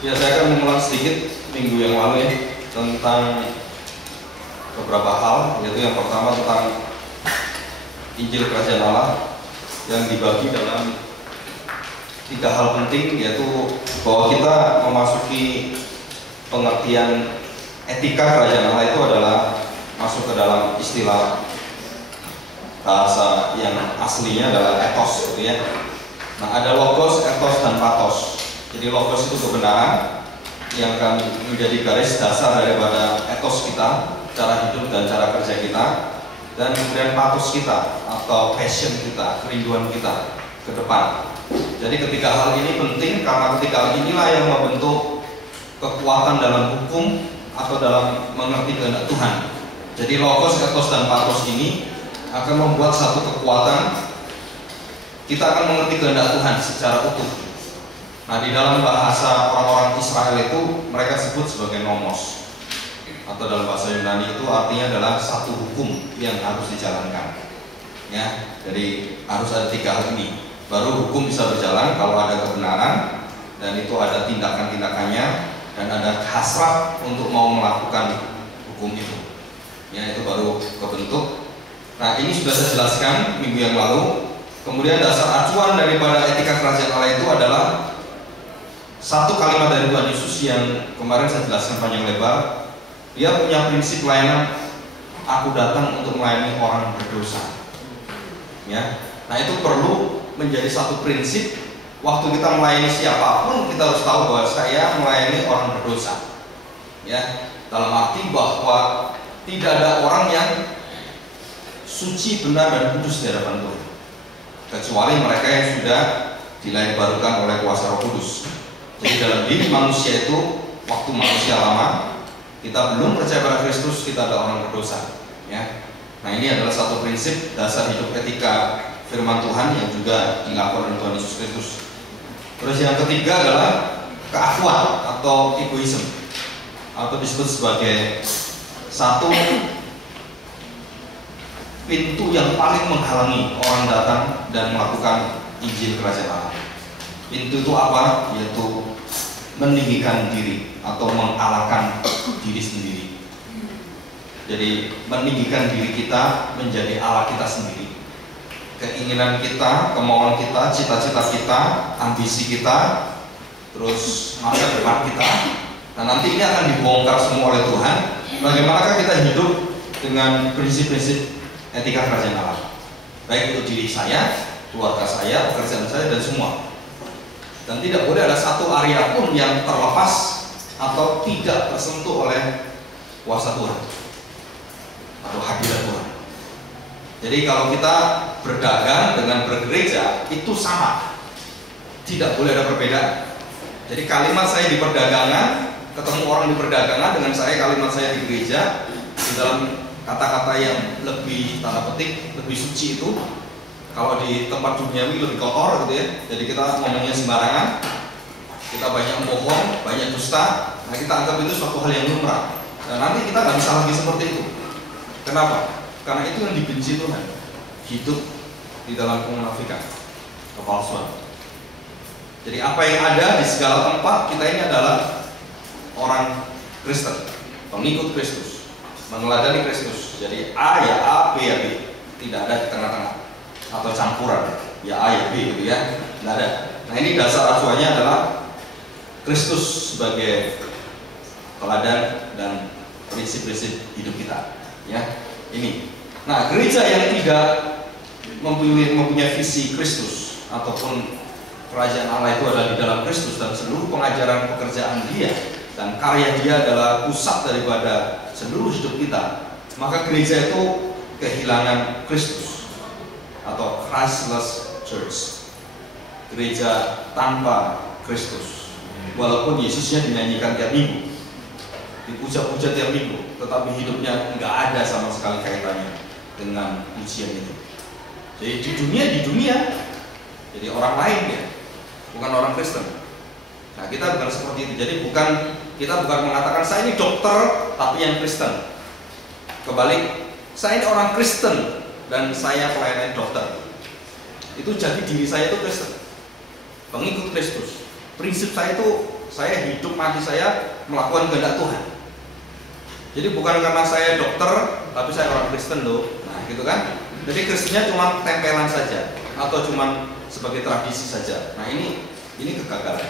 Ya, saya akan mengulang sedikit minggu yang lalu ya tentang beberapa hal, yaitu yang pertama tentang Injil Kerajaan Allah yang dibagi dalam 3 hal penting, yaitu bahwa kita memasuki pengertian etika Kerajaan Allah itu adalah masuk ke dalam istilah bahasa yang aslinya adalah ethos gitu ya. Nah, ada logos, ethos, dan pathos. Jadi logos itu kebenaran yang akan menjadi garis dasar daripada ethos kita, cara hidup dan cara kerja kita. Dan kemudian pathos kita atau passion kita, kerinduan kita ke depan. Jadi ketiga hal ini penting karena ketiga hal inilah yang membentuk kekuatan dalam hukum atau dalam mengerti kehendak Tuhan. Jadi logos, ethos, dan pathos ini akan membuat satu kekuatan. Kita akan mengerti kehendak Tuhan secara utuh. Nah, di dalam bahasa orang-orang Israel itu mereka sebut sebagai nomos, atau dalam bahasa Yunani itu artinya adalah satu hukum yang harus dijalankan. Ya, jadi harus ada 3 hal ini. Baru hukum bisa berjalan kalau ada kebenaran dan itu ada tindakan-tindakannya dan ada hasrat untuk mau melakukan hukum itu. Ya, itu baru kebentuk. Nah, ini sudah saya jelaskan minggu yang lalu. Kemudian dasar acuan daripada etika kerajaan Allah itu adalah satu kalimat dari Tuhan Yesus yang kemarin saya jelaskan panjang lebar. Dia punya prinsip pelayanan, aku datang untuk melayani orang berdosa. Ya, nah itu perlu menjadi satu prinsip. Waktu kita melayani siapapun, kita harus tahu bahwa saya melayani orang berdosa. Ya, dalam arti bahwa tidak ada orang yang suci, benar, dan kudus di hadapan Tuhan, kecuali mereka yang sudah dilahirbarukan oleh kuasa Roh Kudus. Jadi dalam diri manusia itu, waktu manusia lama, kita belum percaya pada Kristus, kita adalah orang berdosa. Ya. Nah, ini adalah satu prinsip dasar hidup etika firman Tuhan yang juga dilakukan oleh Tuhan Yesus Kristus. Terus yang ketiga adalah keakuan atau egoisme, atau disebut sebagai satu pintu yang paling menghalangi orang datang dan melakukan Injil Kerajaan Allah. Pintu itu apa? Yaitu meninggikan diri atau mengalahkan diri sendiri. Jadi meninggikan diri kita menjadi Allah kita sendiri. Keinginan kita, kemauan kita, cita-cita kita, ambisi kita, terus masa depan kita. Nah, nanti ini akan dibongkar semua oleh Tuhan. Bagaimanakah kita hidup dengan prinsip-prinsip etika Kerajaan Allah, baik untuk diri saya, keluarga saya, pekerjaan saya, dan semua. Dan tidak boleh ada satu area pun yang terlepas atau tidak tersentuh oleh kuasa Tuhan atau hadirat Tuhan. Jadi kalau kita berdagang dengan bergereja itu sama, tidak boleh ada perbedaan. Jadi kalimat saya di perdagangan, ketemu orang di perdagangan, dengan saya kalimat saya di gereja, di dalam kata-kata yang lebih tanda petik, lebih suci itu, kalau di tempat duniawi lebih kotor gitu ya. Jadi kita ngomongnya sembarangan, kita banyak bohong, banyak dusta. Nah, kita anggap itu suatu hal yang lumrah. Dan nanti kita nggak bisa lagi seperti itu. Kenapa? Karena itu yang dibenci Tuhan. Hidup di dalam kemunafikan, kepalsuan. Jadi apa yang ada di segala tempat kita ini adalah orang Kristen, pengikut Kristus, meneladani Kristus. Jadi A ya A, B ya B, tidak ada di tengah-tengah atau campuran, ya A ya B gitu ya, tidak ada. Nah, ini dasar acuannya adalah Kristus sebagai teladan dan prinsip-prinsip hidup kita. Ya, ini. Nah, gereja yang tidak mempunyai visi Kristus ataupun kerajaan Allah itu adalah di dalam Kristus dan seluruh pengajaran pekerjaan Dia dan karya Dia adalah pusat daripada seluruh hidup kita, maka gereja itu kehilangan Kristus atau Christless Church, gereja tanpa Kristus. Walaupun Yesusnya dinyanyikan tiap minggu, dipuja-puja tiap minggu, tetapi hidupnya nggak ada sama sekali kaitannya dengan pujian itu. Jadi di dunia, jadi orang lain ya, bukan orang Kristen. Nah, kita bukan seperti itu. Jadi kita bukan mengatakan saya ini dokter tapi yang Kristen. Kebalik, saya ini orang Kristen dan saya pelayanan dokter. Itu jadi diri saya itu Kristen, pengikut Kristus. Prinsip saya itu saya hidup mati saya melakukan kehendak Tuhan. Jadi bukan karena saya dokter tapi saya orang Kristen loh. Nah, gitu kan. Jadi Kristennya cuma tempelan saja atau cuma sebagai tradisi saja. Nah, ini kegagalan.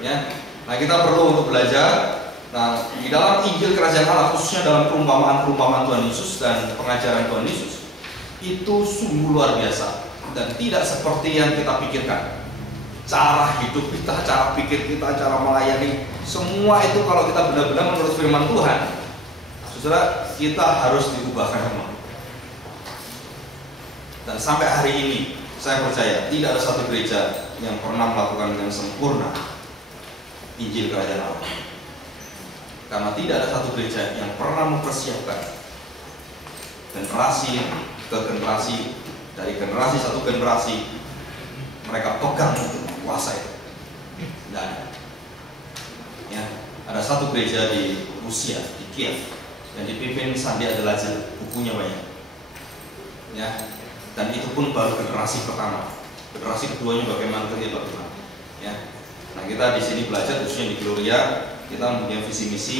Ya. Nah, kita perlu untuk belajar. Nah, di dalam Injil Kerajaan Allah, khususnya dalam perumpamaan Tuhan Yesus dan pengajaran Tuhan Yesus, itu sungguh luar biasa dan tidak seperti yang kita pikirkan. Cara hidup kita, cara pikir kita, cara melayani, semua itu kalau kita benar-benar menurut firman Tuhan, saudara, kita harus diubahkan semua. Dan sampai hari ini, saya percaya tidak ada satu gereja yang pernah melakukan dengan sempurna Injil Kerajaan Allah. Karena tidak ada satu gereja yang pernah mempersiapkan generasi ke generasi, dari generasi satu generasi mereka pegang untuk kuasa itu. Dan ya, ada satu gereja di Rusia, di Kiev, yang dipimpin Sandy Adelaide, bukunya banyak. Ya, dan itu pun baru generasi pertama. Generasi keduanya bagaimana, bagaimana. Ya. Nah, kita di sini belajar khususnya di Gloria, kita mempunyai visi misi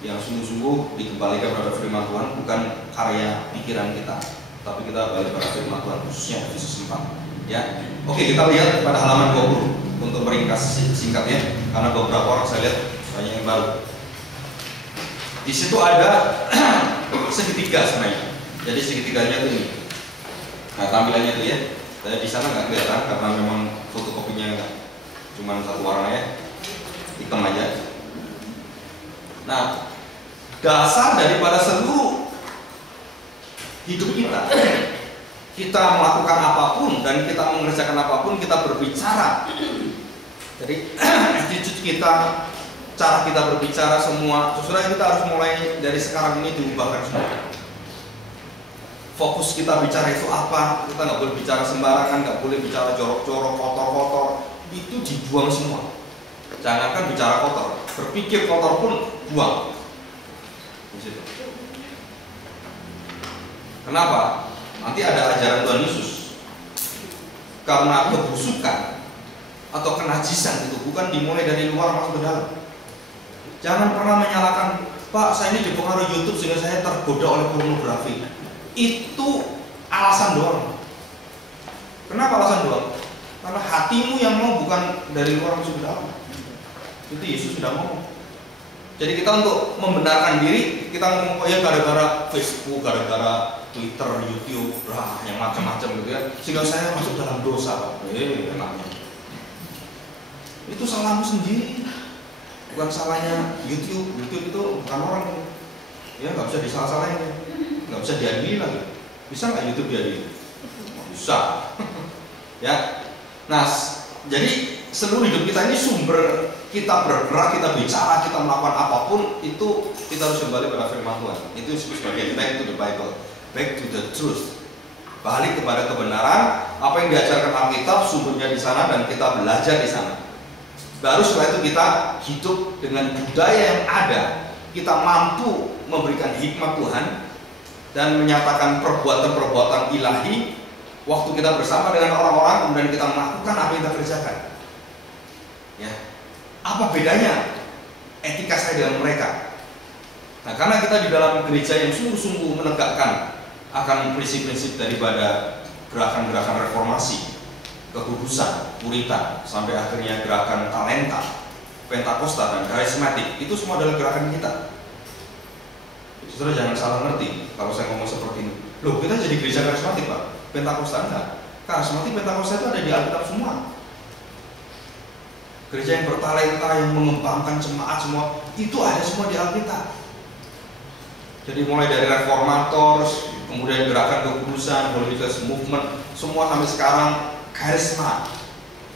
yang sungguh-sungguh dikembalikan pada firman Tuhan, bukan karya pikiran kita, tapi kita balik pada firman Tuhan, khususnya Yesus 4. Ya, oke, kita lihat pada halaman 20 untuk meringkas singkatnya, karena beberapa orang saya lihat banyak yang baru. Di situ ada segitiga sebenarnya. Jadi segitiganya itu ini. Nah, tampilannya itu ya. Saya di sana nggak kelihatan karena memang fotokopinya cuma satu warna ya, hitam aja. Nah, dasar daripada seluruh hidup kita melakukan apapun dan kita mengerjakan apapun, kita berbicara. Jadi attitude kita, cara kita berbicara semua, saudara, kita harus mulai dari sekarang ini diubahkan semua. Fokus kita bicara itu apa? Kita nggak boleh bicara sembarangan, nggak boleh bicara jorok-jorok, kotor-kotor. Itu dibuang semua. Jangankan bicara kotor, berpikir kotor pun buang. Kenapa? Nanti ada ajaran Tuhan Yesus. Karena kebusukan atau kenajisan itu bukan dimulai dari luar masuk ke dalam. Jangan pernah menyalahkan, Pak, saya ini dipengaruhi YouTube sehingga saya tergoda oleh pornografi. Itu alasan doang. Kenapa alasan doang? Karena hatimu yang mau, bukan dari luar masuk ke dalam. Itu Yesus sudah ngomong. Jadi kita untuk membenarkan diri, kita ngomong, oh ya gara-gara Facebook, gara-gara Twitter, YouTube, yang macam-macam gitu ya, sehingga saya masuk dalam dosa. Enaknya. Itu salahmu sendiri, bukan salahnya YouTube. YouTube itu bukan orang, ya nggak bisa disalah-salahin, nggak bisa diadili lagi. Bisa nggak YouTube diadili? Bisa. Ya. Nah, jadi seluruh hidup kita ini sumber kita bergerak, kita bicara, kita melakukan apapun itu kita harus kembali pada firman Tuhan. Itu sebagai back to the Bible, back to the truth. Balik kepada kebenaran, apa yang diajarkan Alkitab sumbernya di sana dan kita belajar di sana. Baru setelah itu kita hidup dengan budaya yang ada, kita mampu memberikan hikmat Tuhan dan menyatakan perbuatan-perbuatan ilahi waktu kita bersama dengan orang-orang, kemudian kita melakukan apa yang kita kerjakan. Ya, apa bedanya etika saya dengan mereka? Nah, karena kita di dalam gereja yang sungguh-sungguh menegakkan akan prinsip-prinsip daripada gerakan-gerakan reformasi, kekudusan, puritan, sampai akhirnya gerakan talenta, pentakosta dan karismatik, itu semua adalah gerakan kita. Saudara jangan salah ngerti kalau saya ngomong seperti ini. Loh, kita jadi gereja karismatik, Pak. Pentakosta enggak. Karismatik, pentakosta itu ada di Alkitab semua. Gereja yang bertalenta, yang mengembangkan jemaat semua, itu ada semua di Alkitab. Jadi mulai dari reformator, kemudian gerakan kekudusan, Holy Ghost Movement, semua sampai sekarang karisma.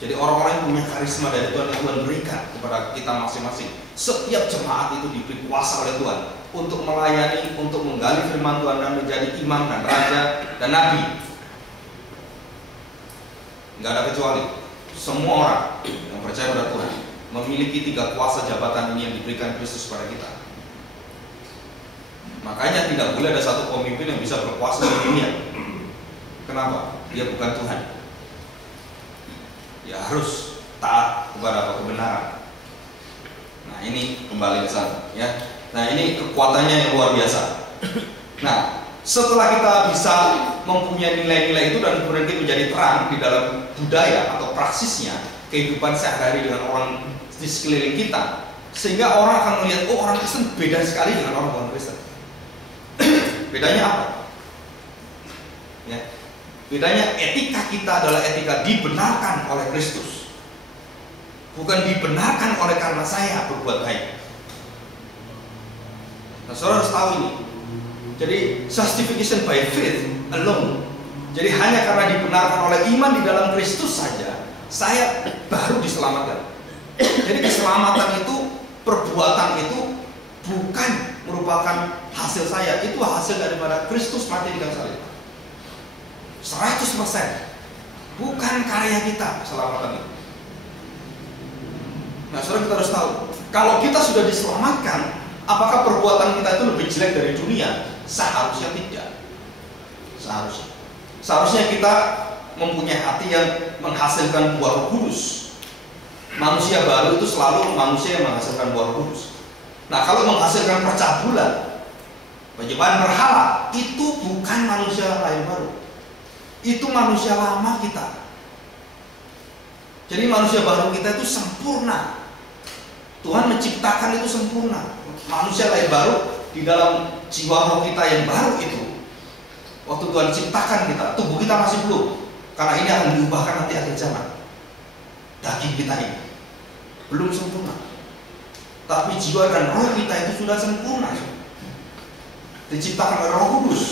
Jadi orang-orang yang punya karisma dari Tuhan yang Tuhan berikan kepada kita masing-masing. Setiap jemaat itu diberi kuasa oleh Tuhan untuk melayani, untuk menggali firman Tuhan dan menjadi imam dan raja dan nabi. Nggak ada kecuali. Semua orang yang percaya pada Tuhan memiliki 3 kuasa jabatan ini yang diberikan Kristus kepada kita. Makanya tidak boleh ada satu pemimpin yang bisa berkuasa di dunia. Kenapa? Dia bukan Tuhan. Ya harus taat kepada kebenaran. Nah ini kembali ke sana ya. Nah ini kekuatannya yang luar biasa. Nah setelah kita bisa mempunyai nilai-nilai itu dan kemudian kita menjadi terang di dalam budaya atau praksisnya kehidupan sehari-hari dengan orang di sekeliling kita, sehingga orang akan melihat, oh orang Kristen beda sekali dengan orang bukan Kristen. Bedanya apa? Ya. Bedanya etika kita adalah etika dibenarkan oleh Kristus, bukan dibenarkan oleh karena saya berbuat baik. Nah, saudara harus tahu ini. Jadi justification by faith alone. Jadi hanya karena dibenarkan oleh iman di dalam Kristus saja, saya baru diselamatkan. Jadi keselamatan itu, perbuatan itu bukan merupakan hasil saya, itu hasil daripada Kristus mati di kayu salib. 100%. Bukan karya kita keselamatan itu. Nah, saudara kita harus tahu, kalau kita sudah diselamatkan, apakah perbuatan kita itu lebih jelek dari dunia? Seharusnya tidak. Seharusnya kita mempunyai hati yang menghasilkan buah Roh Kudus. Manusia baru itu selalu manusia yang menghasilkan buah Roh Kudus. Nah, kalau menghasilkan percabulan, penyembahan berhala, itu bukan manusia lain baru. Itu manusia lama kita. Jadi manusia baru kita itu sempurna. Tuhan menciptakan itu sempurna. Manusia lain baru di dalam jiwa roh kita yang baru itu, waktu Tuhan ciptakan kita, tubuh kita masih belum, karena ini akan diubahkan nanti akhir zaman. Daging kita ini belum sempurna, tapi jiwa dan roh kita itu sudah sempurna, diciptakan oleh Roh Kudus.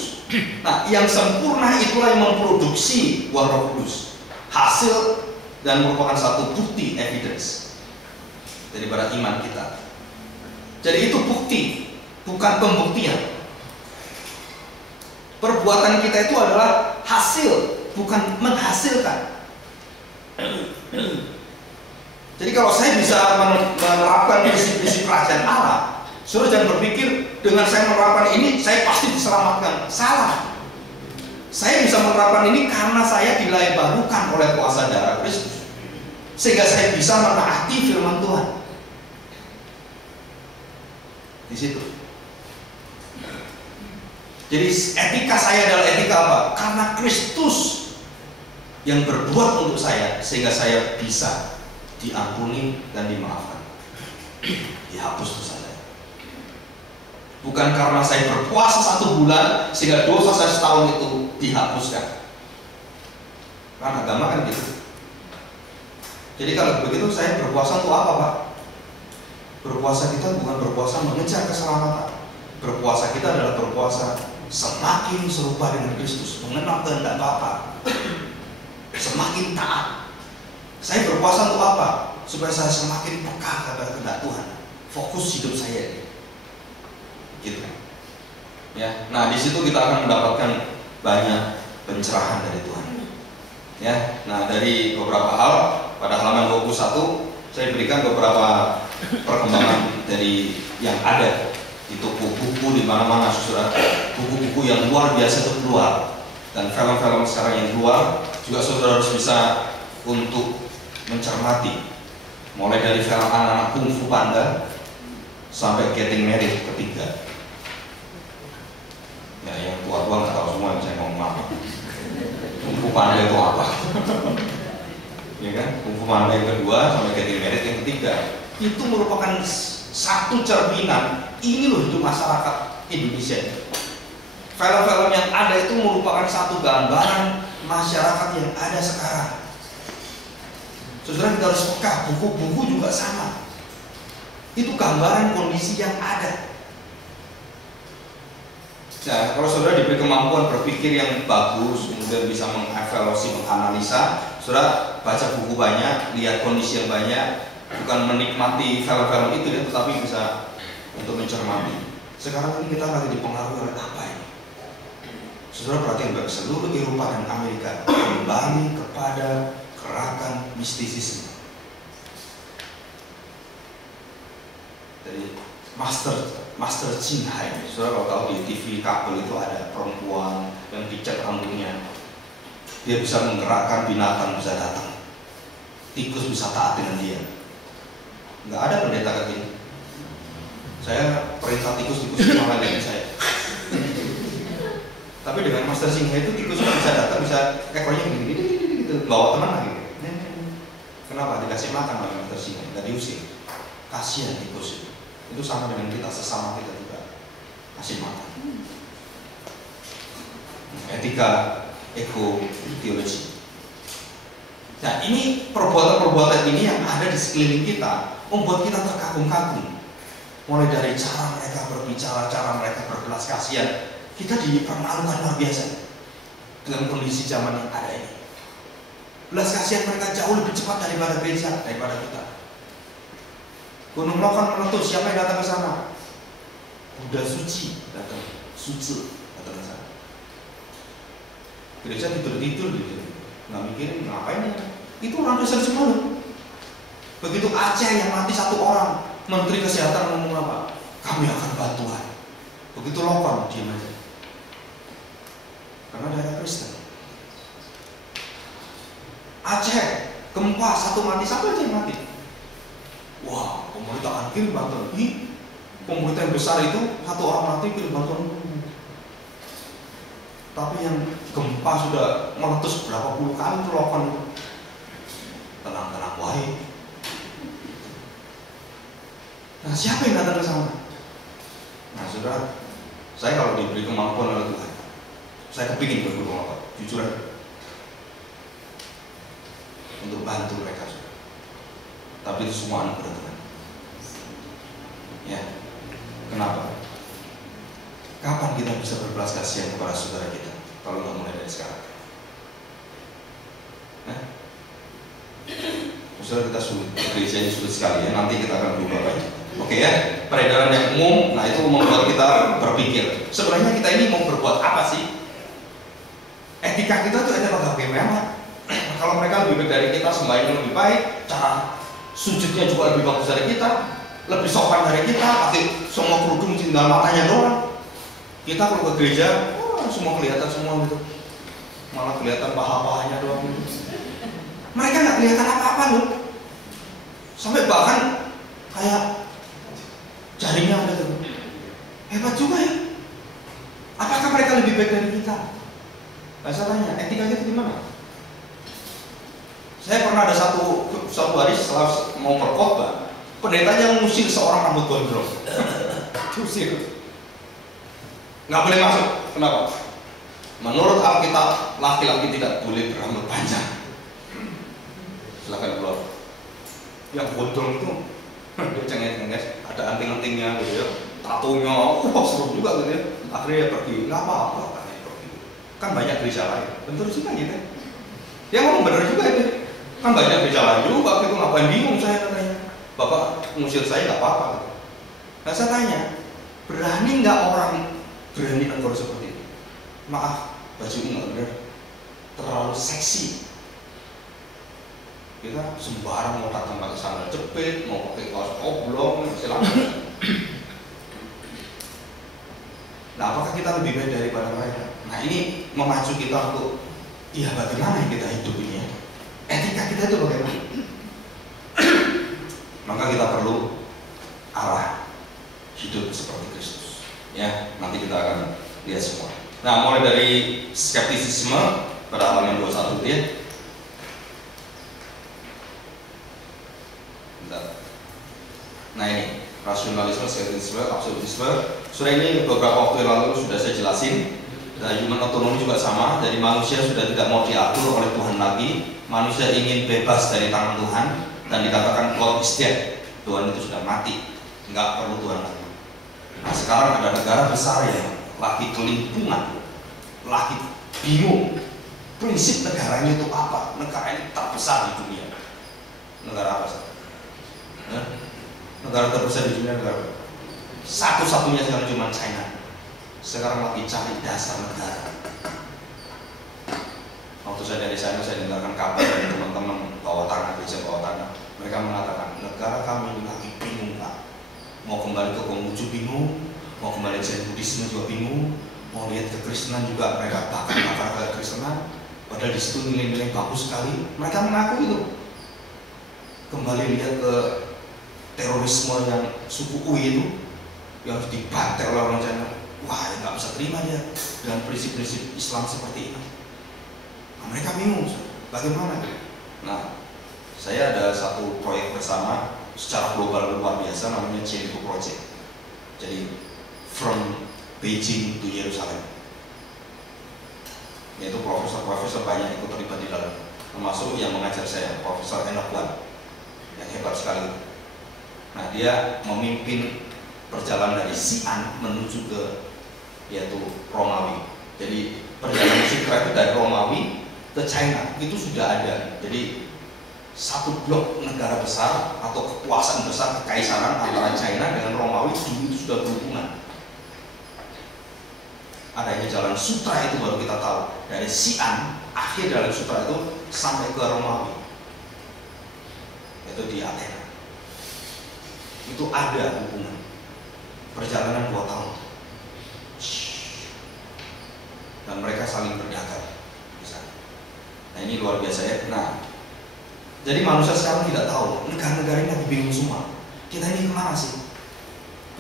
Nah, yang sempurna itulah yang memproduksi buah Roh Kudus, hasil dan merupakan satu bukti, evidence daripada iman kita. Jadi itu bukti, bukan pembuktian. Perbuatan kita itu adalah hasil, bukan menghasilkan. Jadi kalau saya bisa menerapkan prinsip-prinsip kerajaan Allah, saudara jangan berpikir dengan saya menerapkan ini saya pasti diselamatkan. Salah. Saya bisa menerapkan ini karena saya dilahirbarukan oleh kuasa darah Kristus, sehingga saya bisa menaati firman Tuhan. Di situ. Jadi etika saya adalah etika apa? Karena Kristus yang berbuat untuk saya, sehingga saya bisa diampuni dan dimaafkan, dihapus dosa saya. Bukan karena saya berpuasa 1 bulan sehingga dosa saya setahun itu dihapuskan. Kan agama kan gitu. Jadi kalau begitu saya berpuasa untuk apa, Pak? Berpuasa kita bukan berpuasa mengejar keselamatan. Berpuasa kita adalah berpuasa semakin serupa dengan Kristus, mengenal kehendak Bapa, semakin taat. Saya berpuasa untuk apa? Supaya saya semakin peka kepada kehendak Tuhan. Fokus hidup saya, gitu. Ya, nah di situ kita akan mendapatkan banyak pencerahan dari Tuhan. Ya, nah dari beberapa hal pada halaman 21 saya berikan beberapa perkembangan dari yang ada di toko buku di mana-mana, saudara. Buku-buku yang luar biasa itu keluar, dan film-film sekarang yang keluar juga saudara harus bisa untuk mencermati, mulai dari film anak-anak Kung Fu Panda sampai Getting Married ketiga. Ya, yang tua-tua nggak tahu semua yang saya ngomong apa. Kung Fu Panda itu apa? Ya kan? Kung Fu Panda yang kedua sampai Getting Married yang ketiga. Itu merupakan satu cerminan ini loh hidup masyarakat Indonesia. Film-film yang ada itu merupakan satu gambaran masyarakat yang ada sekarang. Saudara kita harus peka, buku-buku juga sama. Itu gambaran kondisi yang ada. Nah, kalau saudara diberi kemampuan berpikir yang bagus, kemudian bisa mengevaluasi, menganalisa, saudara baca buku banyak, lihat kondisi yang banyak, bukan menikmati film-film itu ya, tetapi bisa untuk mencermati. Sekarang ini kita lagi dipengaruhi oleh apa ini? Saudara perhatikan baik, seluruh Eropa dan Amerika kembali kepada gerakan mistisisme. Jadi Master Ching Hai, saudara kalau tahu di TV kabel itu ada perempuan yang dicat rambutnya, dia bisa menggerakkan binatang bisa datang, tikus bisa taat dengan dia. Nggak ada pendeta kayak gini. Saya perintah tikus malah lihat saya. Tapi dengan master singa itu tikusnya bisa datang, bisa ekornya gini gitu, bawa teman lagi. Kenapa? Dikasih makan oleh master singa, nggak diusir. Kasihan tikus itu sama dengan kita, sesama kita juga kasih makan. Etika ekoteologi. Nah, ini perbuatan-perbuatan ini yang ada di sekeliling kita membuat kita terkagum-kagum. Mulai dari cara mereka berbicara, cara mereka berbelas kasihan, kita dipermalukan luar biasa dengan kondisi zaman yang ada ini. Belas kasihan mereka jauh lebih cepat daripada gereja, daripada kita. Gunung Lokon meletus, siapa yang datang ke sana? Buddha suci datang, suci datang ke sana. Gereja tidur-tidur gitu, nggak mikirin ngapain ya. Itu orang Kristen semua loh. Begitu Aceh yang mati satu orang, Menteri Kesehatan ngomong apa? Kami akan bantuan. Begitu Lokon, diam aja. Karena daerah Kristen. Aceh, gempa, satu mati, satu aja yang mati. Wah, pemerintah akan kirim bantuan. Pemerintah yang besar itu, satu orang mati kirim bantuan. Tapi yang gempa sudah meletus berapa puluh kali itu Lokon. Tenang-tenang wae. Nah, siapa yang datang ke sana? Nah, saudara, saya kalau diberi kemampuan oleh Tuhan, saya kepingin berguru Lokon, jujur aja, untuk bantu mereka, saudara. Tapi itu semua anugerah Tuhan. Ya, kenapa? Kapan kita bisa berbelas kasihan kepada saudara kita? Kalau nggak mulai dari sekarang. Saudara, kita sulit, gereja ini sulit sekali ya. Nanti kita akan berubah banyak. Oke ya, peredaran yang umum, nah itu membuat kita berpikir. Sebenarnya kita ini mau berbuat apa sih? Etika kita tuh ada bagaimana? Kalau mereka lebih baik dari kita, sembahyang lebih baik, cara sujudnya juga lebih bagus dari kita, lebih sopan dari kita, pakai semua kerudung tinggal matanya doang. Kita kalau ke gereja, semua kelihatan semua gitu, malah kelihatan paha-pahanya doang. Mereka nggak kelihatan apa-apa loh, sampai bahkan kayak jaringnya ada tuh. Hebat juga ya. Apakah mereka lebih baik dari kita? Nah, saya tanya, etika kita gimana? Saya pernah ada satu hari setelah mau berkhotbah, pendetanya mengusir seorang rambut gondrong. Diusir. Nggak boleh masuk. Kenapa? Menurut Alkitab, laki-laki tidak boleh berambut panjang. Silakan keluar. Yang gondrong itu, dia cengeng-cengeng, ada anting-antingnya gitu ya, tatonya, seru juga gitu ya. Akhirnya pergi, nggak apa-apa, kan banyak gereja lain. Betul juga gitu. Ya ngomong bener juga itu. Kan banyak gereja lain juga gitu, ngapain bingung saya katanya. Bapak ngusir saya nggak apa-apa. Nah saya tanya, berani nggak orang berani negor seperti itu? Maaf, bajumu nggak bener, terlalu seksi. Kita sembarang mau datang pakai sandal jepit, mau pakai kaos oblong, silakan. Nah, apakah kita lebih baik daripada mereka? Nah, ini memacu kita untuk, ya bagaimana kita hidup ini ya? Etika kita itu bagaimana? Maka kita perlu arah hidup seperti Kristus. Ya, nanti kita akan lihat semua. Nah, mulai dari skeptisisme pada halaman 21 ya. Nah ini, rasionalisme, skeptisisme, absolutisme. Sudah ini beberapa waktu yang lalu sudah saya jelasin. Dan human autonomy juga sama. Jadi manusia sudah tidak mau diatur oleh Tuhan lagi. Manusia ingin bebas dari tangan Tuhan. Dan dikatakan God is dead. Tuhan itu sudah mati, nggak perlu Tuhan lagi. Nah sekarang ada negara besar yang lagi kelimpungan, lagi bingung. Prinsip negaranya itu apa? Negara ini terbesar di dunia. Negara apa sih? Negara terbesar di dunia negara satu-satunya sekarang cuma China. Sekarang lagi cari dasar negara. Waktu saya dari sana, saya dengarkan kabar dari teman-teman bawah tanah, desa bawah tanah. Mereka mengatakan negara kami ini lagi bingung Pak. Mau kembali ke Konghucu bingung, mau kembali ke Buddhisme juga bingung, mau lihat kekristenan juga mereka bakar ke kekristenan. Padahal di situ nilai-nilai bagus sekali. Mereka mengaku itu. Kembali lihat ke terorisme yang suku Ui itu, yang harus dibantai oleh orang China. Wah, ya nggak bisa terima dia dengan prinsip-prinsip Islam seperti ini. Nah, mereka bingung, bagaimana? Nah, saya ada satu proyek bersama secara global luar biasa, namanya Jericho Project. Jadi from Beijing to Yerusalem, yaitu profesor-profesor banyak ikut terlibat di dalam, termasuk yang mengajar saya, Profesor Enoch Wan, yang hebat sekali. Nah, dia memimpin perjalanan dari Xi'an menuju ke yaitu Romawi. Jadi perjalanan Sutra itu dari Romawi ke China itu sudah ada. Jadi satu blok negara besar atau kekuasaan besar kekaisaran antara China dengan Romawi dulu itu sudah berhubungan. Adanya jalan Sutra itu baru kita tahu, dari Xi'an akhir jalan Sutra itu sampai ke Romawi, yaitu di Athena. Itu ada hubungan perjalanan 2 tahun, dan mereka saling berdagang di sana. Nah, ini luar biasa ya. Nah, jadi manusia sekarang tidak tahu, negara-negara ini lagi bingung semua. Kita ini kemana sih?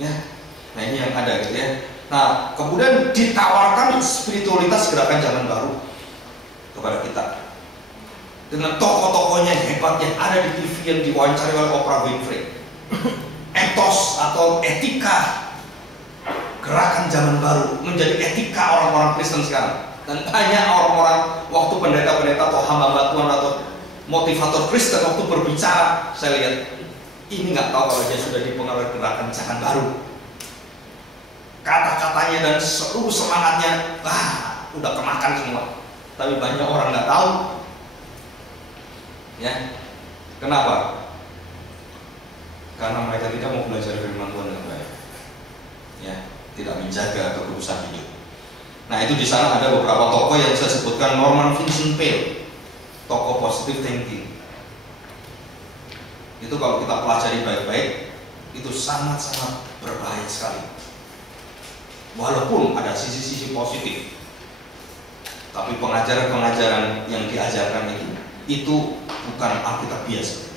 Ya, nah ini yang ada gitu ya. Nah, kemudian ditawarkan spiritualitas gerakan zaman baru kepada kita dengan tokoh-tokohnya hebat yang ada di TV yang diwawancari oleh Oprah Winfrey. Etos atau etika gerakan zaman baru menjadi etika orang-orang Kristen sekarang. Dan banyak orang-orang waktu pendeta-pendeta atau hamba Tuhan atau motivator Kristen waktu berbicara, saya lihat ini nggak tahu kalau dia sudah dipengaruhi gerakan zaman baru. Kata-katanya dan seluruh semangatnya, udah kemakan semua. Tapi banyak orang nggak tahu. Ya, kenapa? Karena mereka tidak mau belajar firman Tuhan dengan baik. Ya, tidak menjaga kekudusan hidup. Nah, itu di sana ada beberapa tokoh yang saya sebutkan. Norman Vincent Peale, tokoh positive thinking. Itu kalau kita pelajari baik-baik, itu sangat-sangat berbahaya sekali. Walaupun ada sisi-sisi positif, tapi pengajaran-pengajaran yang diajarkan itu bukan Alkitab biasa.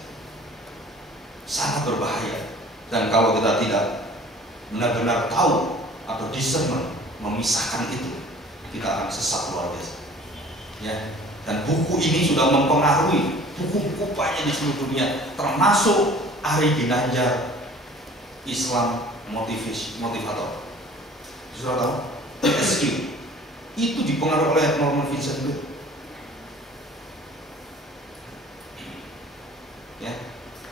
Sangat berbahaya. Dan kalau kita tidak benar-benar tahu atau discernment, memisahkan itu, kita akan sesat luar biasa. Ya. Dan buku ini sudah mempengaruhi buku-buku banyak di seluruh dunia, termasuk Ari Ginanjar, Islam Motivator. Sudah tahu? SQ itu dipengaruhi oleh Norman Vincent Peale. Ya,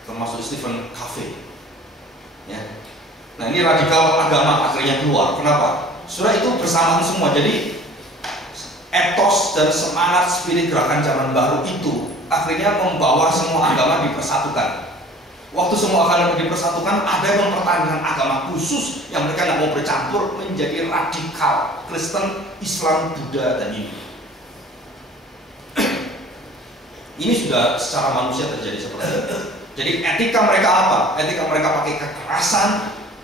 termasuk Stephen Covey. Ya. Nah, ini radikal agama akhirnya keluar. Kenapa? Surah itu bersamaan semua. Jadi etos dan semangat spirit gerakan zaman baru itu akhirnya membawa semua agama dipersatukan. Waktu semua agama dipersatukan, ada yang mempertahankan agama khusus yang mereka tidak mau bercampur menjadi radikal Kristen, Islam, Buddha, dan Hindu. Ini sudah secara manusia terjadi seperti itu. Jadi etika mereka apa? Etika mereka pakai kekerasan,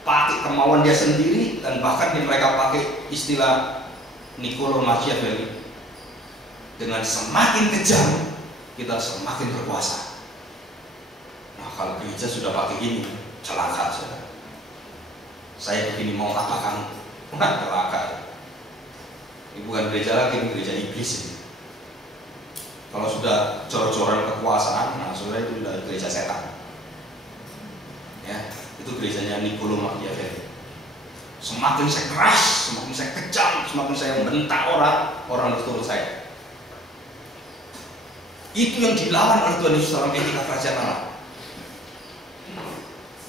pakai kemauan dia sendiri, dan bahkan mereka pakai istilah Niccolo Machiavelli. Dengan semakin kejam, kita semakin berkuasa. Nah, kalau gereja sudah pakai ini, celaka saudara. Saya begini mau apa kamu? Celaka. Ini bukan gereja lagi, ini gereja iblis ini. Kalau sudah jor-joran kekuasaan, nah saudara itu sudah gereja setan. Ya, itu gerejanya Niccolo Machiavelli. Semakin saya keras, semakin saya kejam, semakin saya membentak orang harus turut saya. Itu yang dilawan oleh Tuhan Yesus dalam etika kerajaan Allah.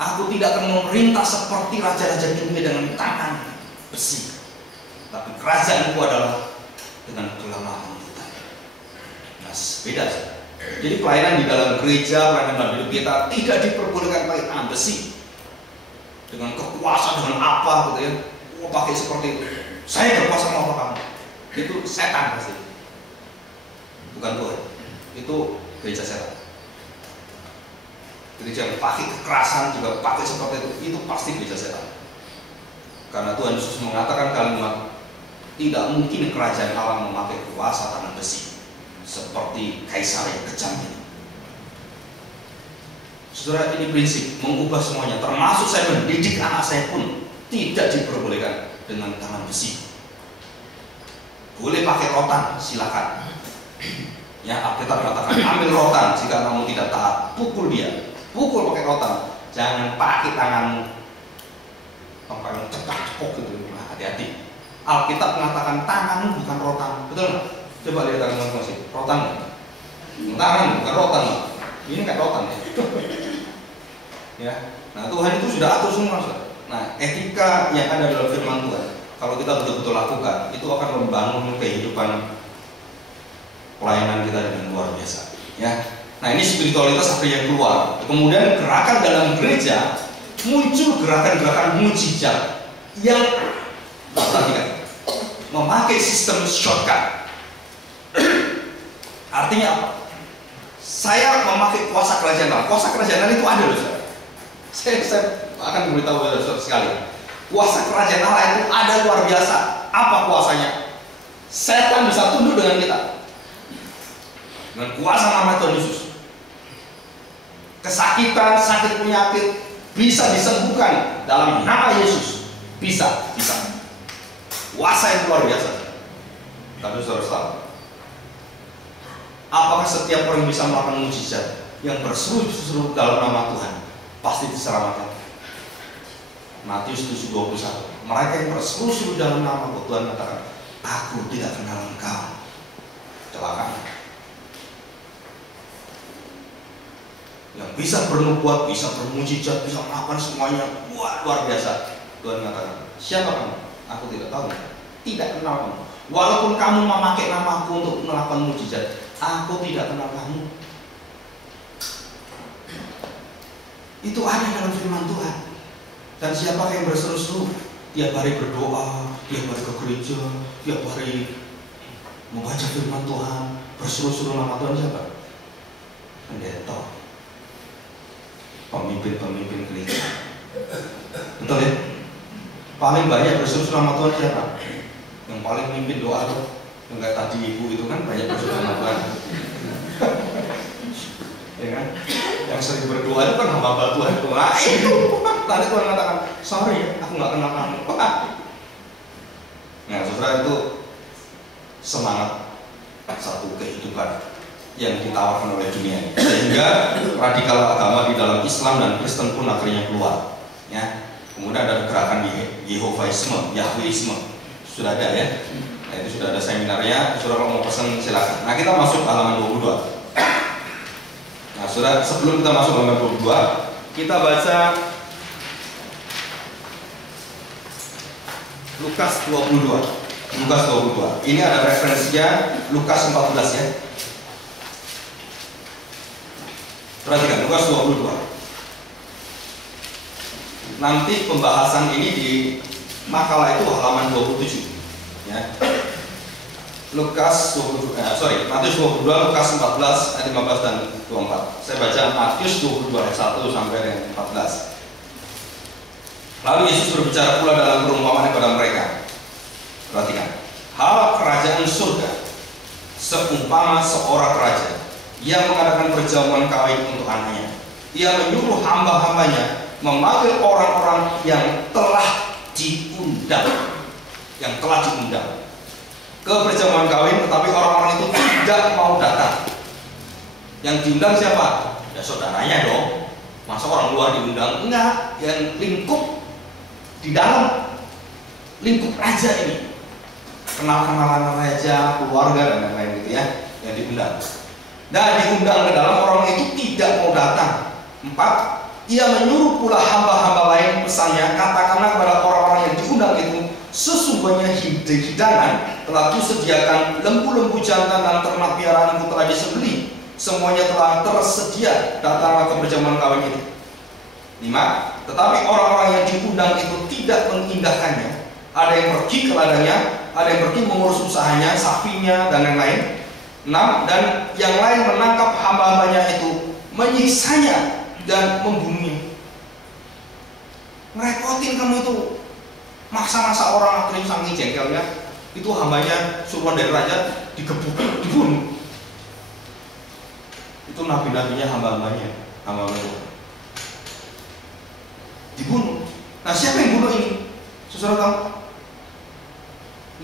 Aku tidak akan memerintah seperti raja-raja dunia dengan tangan besi, tapi kerajaanku adalah dengan kelemahan kita. Nah, beda sih. Jadi pelayanan di dalam gereja, pelayanan dalam hidup kita tidak diperbolehkan pakai tangan besi, dengan kekuasaan, dengan apa gitu ya. Pakai seperti itu. Saya berkuasa mau apa kamu? Itu setan pasti. Bukan Tuhan. Itu gereja setan. Gereja yang pakai kekerasan juga pakai seperti itu pasti gereja setan. Karena Tuhan Yesus mengatakan kalimat, tidak mungkin kerajaan Allah memakai kuasa tangan besi seperti kaisar yang kejam ini. Saudara, ini prinsip mengubah semuanya, termasuk saya mendidik anak saya pun tidak diperbolehkan dengan tangan besi. Boleh pakai rotan, silakan. Ya, Alkitab katakan ambil rotan, jika kamu tidak taat, pukul dia. Pukul pakai rotan, jangan pakai tanganmu. Pakai cekak-cekok gitu. Nah, hati-hati. Alkitab mengatakan tanganmu bukan rotan, betul nggak? Coba lihat tangan masing-masing, rotan nggak? Tangan bukan rotan, ini kayak rotan ya. Ya, nah Tuhan itu sudah atur semua. Nah, etika yang ada dalam firman Tuhan, kalau kita betul-betul lakukan, itu akan membangun kehidupan pelayanan kita dengan luar biasa. Ya, nah ini spiritualitas akhirnya keluar. Kemudian gerakan dalam gereja muncul gerakan-gerakan mujizat yang perhatikan, memakai sistem shortcut. Artinya apa? Saya memakai kuasa kerajaan Allah. Kuasa kerajaan Allah itu ada loh, saudara. Saya akan memberitahu saudara sekalian. Kuasa kerajaan Allah itu ada luar biasa. Apa kuasanya? Setan bisa tunduk dengan kita. Dengan kuasa nama Tuhan Yesus. Kesakitan, sakit penyakit bisa disembuhkan dalam nama Yesus. Bisa. Kuasa yang luar biasa. Tapi saudara, apakah setiap orang bisa melakukan mujizat yang berseru-seru dalam nama Tuhan pasti diselamatkan? Matius 7:21. Mereka yang berseru-seru dalam nama Tuhan katakan, aku tidak kenal engkau. Celaka. Yang bisa bernubuat, bisa bermujizat, bisa melakukan semuanya, wah, luar biasa. Tuhan mengatakan, siapa kamu? Aku tidak tahu. Tidak kenal kamu. Walaupun kamu memakai namaku untuk melakukan mujizat, aku tidak kenal kamu. Itu ada dalam firman Tuhan. Dan siapa yang berseru-seru tiap hari berdoa, tiap hari ke gereja, tiap hari membaca firman Tuhan, berseru-seru nama Tuhan, siapa? Pendeta, pemimpin gereja. Betul ya? Paling banyak berseru-seru nama Tuhan siapa? Yang paling mimpin doa tuh, yang kayak tadi ibu itu kan banyak berseru nama Tuhan. Ya kan? Yang sering berdoa itu kan hamba Tuhan. Nah, itu tadi Tuhan katakan, sorry, aku nggak kenal kamu. Nah, saudara, itu semangat satu kehidupan yang ditawarkan oleh dunia, sehingga radikal agama di dalam Islam dan Kristen pun akhirnya keluar. Ya, kemudian ada gerakan Yehovaisme, Yahweisme, sudah ada ya. Nah, itu sudah ada seminarnya. Saudara kalau mau pesan silakan. Nah, kita masuk halaman 22. Nah, saudara, sebelum kita masuk halaman 22, kita baca Lukas 22. Lukas 22. Ini ada referensinya Lukas 14 ya. Perhatikan Lukas 22. Nanti pembahasan ini di makalah itu halaman 27 ya. Matius 22, Lukas 14 ayat 15 dan 24. Saya baca Matius 22 ayat 1 sampai dengan 14. Lalu Yesus berbicara pula dalam perumpamaan kepada mereka. Perhatikan, hal kerajaan surga seumpama seorang raja yang mengadakan perjamuan kawin untuk anaknya. Ia menyuruh hamba-hambanya memanggil orang-orang yang telah diundang, ke perjamuan kawin, tetapi orang-orang itu tidak mau datang. Yang diundang siapa? Ya saudaranya dong. Masa orang luar diundang? Enggak, yang lingkup di dalam lingkup raja ini, kenal-kenalan raja, keluarga dan lain-lain gitu ya, yang diundang. Dan diundang ke dalam, orang itu tidak mau datang. 4. Ia menyuruh pula hamba-hamba lain, pesannya, katakanlah kepada orang-orang yang diundang itu, sesungguhnya hidangan telah kusediakan, lembu-lembu jantan dan ternak piaraanku telah disembelih, semuanya telah tersedia, datanglah ke perjamuan kawin itu. 5. Tetapi orang-orang yang diundang itu tidak mengindahkannya. Ada yang pergi ke ladangnya, ada yang pergi mengurus usahanya, sapinya dan lain-lain. 6. Dan yang lain menangkap hamba-hambanya itu, menyiksanya dan membunuhnya. Ngerepotin kamu itu, maksa-maksa orang, akhirnya saking jengkelnya, itu hambanya suruhan dari raja digebukin, dibunuh. Itu nabi-nabinya, hamba-hambanya, hamba-hamba Tuhan dibunuh. Nah, siapa yang bunuh ini? Saudara tahu,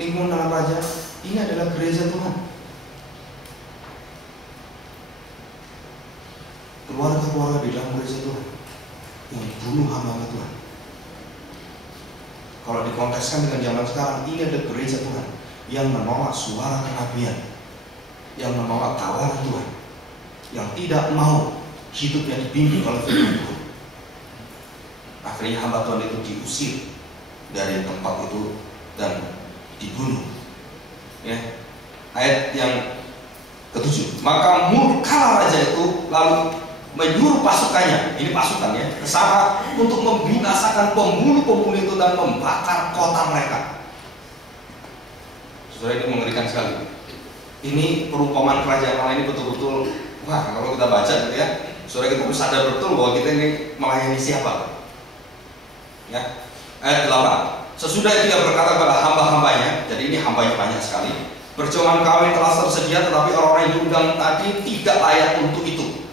lingkungan dalam raja ini adalah gereja Tuhan. Keluarga-keluarga di dalam gereja Tuhan yang bunuh hamba Tuhan. Kalau dikontekskan dengan zaman sekarang, ini ada gereja Tuhan yang menolak suara kenabian, yang menolak tawaran Tuhan, yang tidak mau hidupnya dibimbing oleh firman Tuhan. Akhirnya hamba Tuhan itu diusir dari tempat itu dan dibunuh. Ya. Ayat yang ke-7. Maka murka raja itu lalu menyuruh pasukannya, ini pasukan ya, ke sana untuk membinasakan pembunuh-pembunuh itu dan membakar kota mereka. Saudara, ini mengerikan sekali. Ini perumpamaan kerajaan Allah ini betul-betul, wah, kalau kita baca gitu ya, saudara, kita harus sadar betul bahwa kita ini melayani siapa. Ya. Ayat 8. Sesudah itu dia berkata kepada hamba-hambanya, jadi ini hambanya banyak sekali, perjamuan kawin telah tersedia, tetapi orang-orang yang diundang tadi tidak layak untuk itu.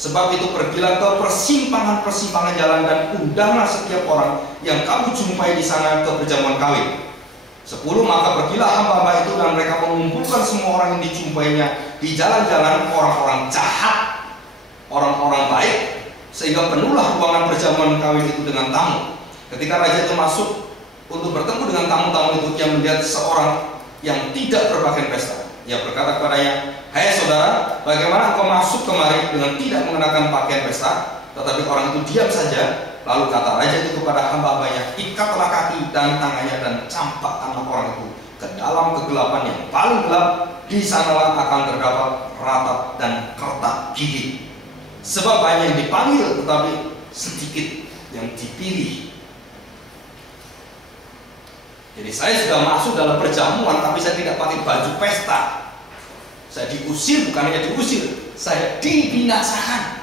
Sebab itu pergilah ke persimpangan-persimpangan jalan dan undanglah setiap orang yang kamu jumpai di sana ke perjamuan kawin. 10. Maka pergilah hamba-hamba itu dan mereka mengumpulkan semua orang yang dijumpainya di jalan-jalan, orang-orang jahat, orang-orang baik, sehingga penuhlah ruangan perjamuan kawin itu dengan tamu. Ketika raja itu masuk untuk bertemu dengan tamu-tamu itu, dia melihat seorang yang tidak berpakaian pesta. Ia berkata kepadanya, "Hai saudara, bagaimana engkau masuk kemari dengan tidak mengenakan pakaian pesta?" Tetapi orang itu diam saja. Lalu kata raja itu kepada hamba-hambanya, "Ikatlah kaki dan tangannya dan campak tangan orang itu ke dalam kegelapan yang paling gelap. Di sanalah akan terdapat ratap dan retak gigi. Sebab banyak yang dipanggil, tetapi sedikit yang dipilih." Jadi saya sudah masuk dalam perjamuan, tapi saya tidak pakai baju pesta. Saya diusir, bukan hanya diusir, saya dibinasakan.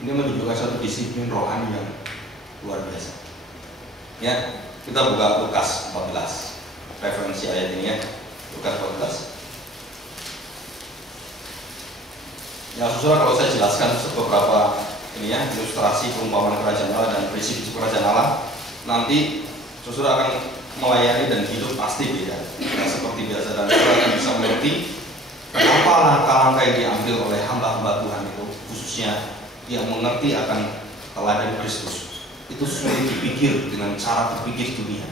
Ini menunjukkan satu disiplin rohani yang luar biasa. Ya, kita buka Lukas 14, referensi ayat ini ya, Lukas 14. Ya, saudara, kalau saya jelaskan beberapa ini ya, ilustrasi perumpamaan kerajaan Allah dan prinsip kerajaan Allah, nanti saudara akan melayani dan hidup pasti beda, tidak seperti biasa, dan saudara akan bisa mengerti kenapa langkah-langkah yang diambil oleh hamba-hamba Tuhan itu, khususnya yang mengerti akan teladan Kristus, itu sulit dipikir dengan cara berpikir dunia,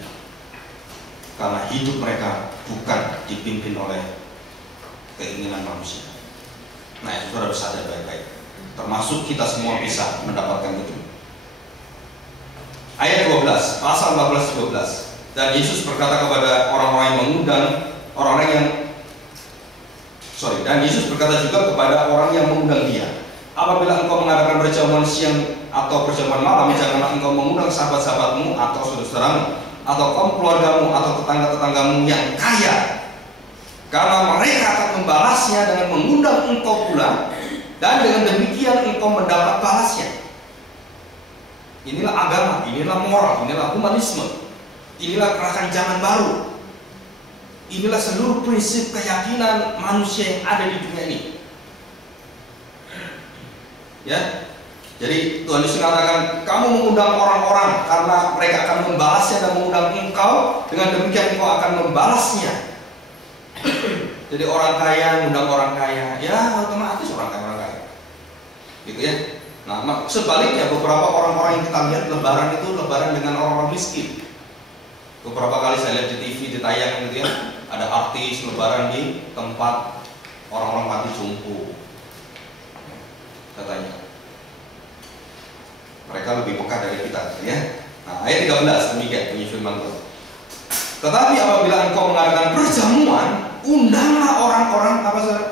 karena hidup mereka bukan dipimpin oleh keinginan manusia. Nah, itu saudara harus sadar baik-baik, termasuk kita semua bisa mendapatkan itu. Ayat 12, pasal 14-12. Dan Yesus berkata kepada orang-orang yang mengundang, dan Yesus berkata juga kepada orang yang mengundang dia, apabila engkau mengadakan perjamuan siang atau perjamuan malam, janganlah engkau mengundang sahabat-sahabatmu atau saudara-saudaramu atau kaum keluargamu atau tetangga-tetanggamu yang kaya, karena mereka akan membalasnya dengan mengundang engkau pula, dan dengan demikian engkau mendapat balasnya. Inilah agama, inilah moral, inilah humanisme, inilah gerakan zaman baru, inilah seluruh prinsip keyakinan manusia yang ada di dunia ini. Ya, jadi Tuhan Yesus mengatakan, kamu mengundang orang-orang karena mereka akan membalasnya, dan mengundang engkau, dengan demikian engkau akan membalasnya. Jadi orang kaya mengundang orang kaya, ya otomatis orang kaya, gitu ya. Nah, sebaliknya beberapa orang-orang yang kita lihat lebaran itu lebaran dengan orang-orang miskin. Beberapa kali saya lihat di TV ditayang gitu ya, ada artis lebaran di tempat orang-orang mati jompo. Katanya mereka lebih peka dari kita, ya. Nah, ayat 13 demikian bunyi firman Tuhan. Tetapi apabila engkau mengadakan perjamuan, undanglah orang-orang apa saudara?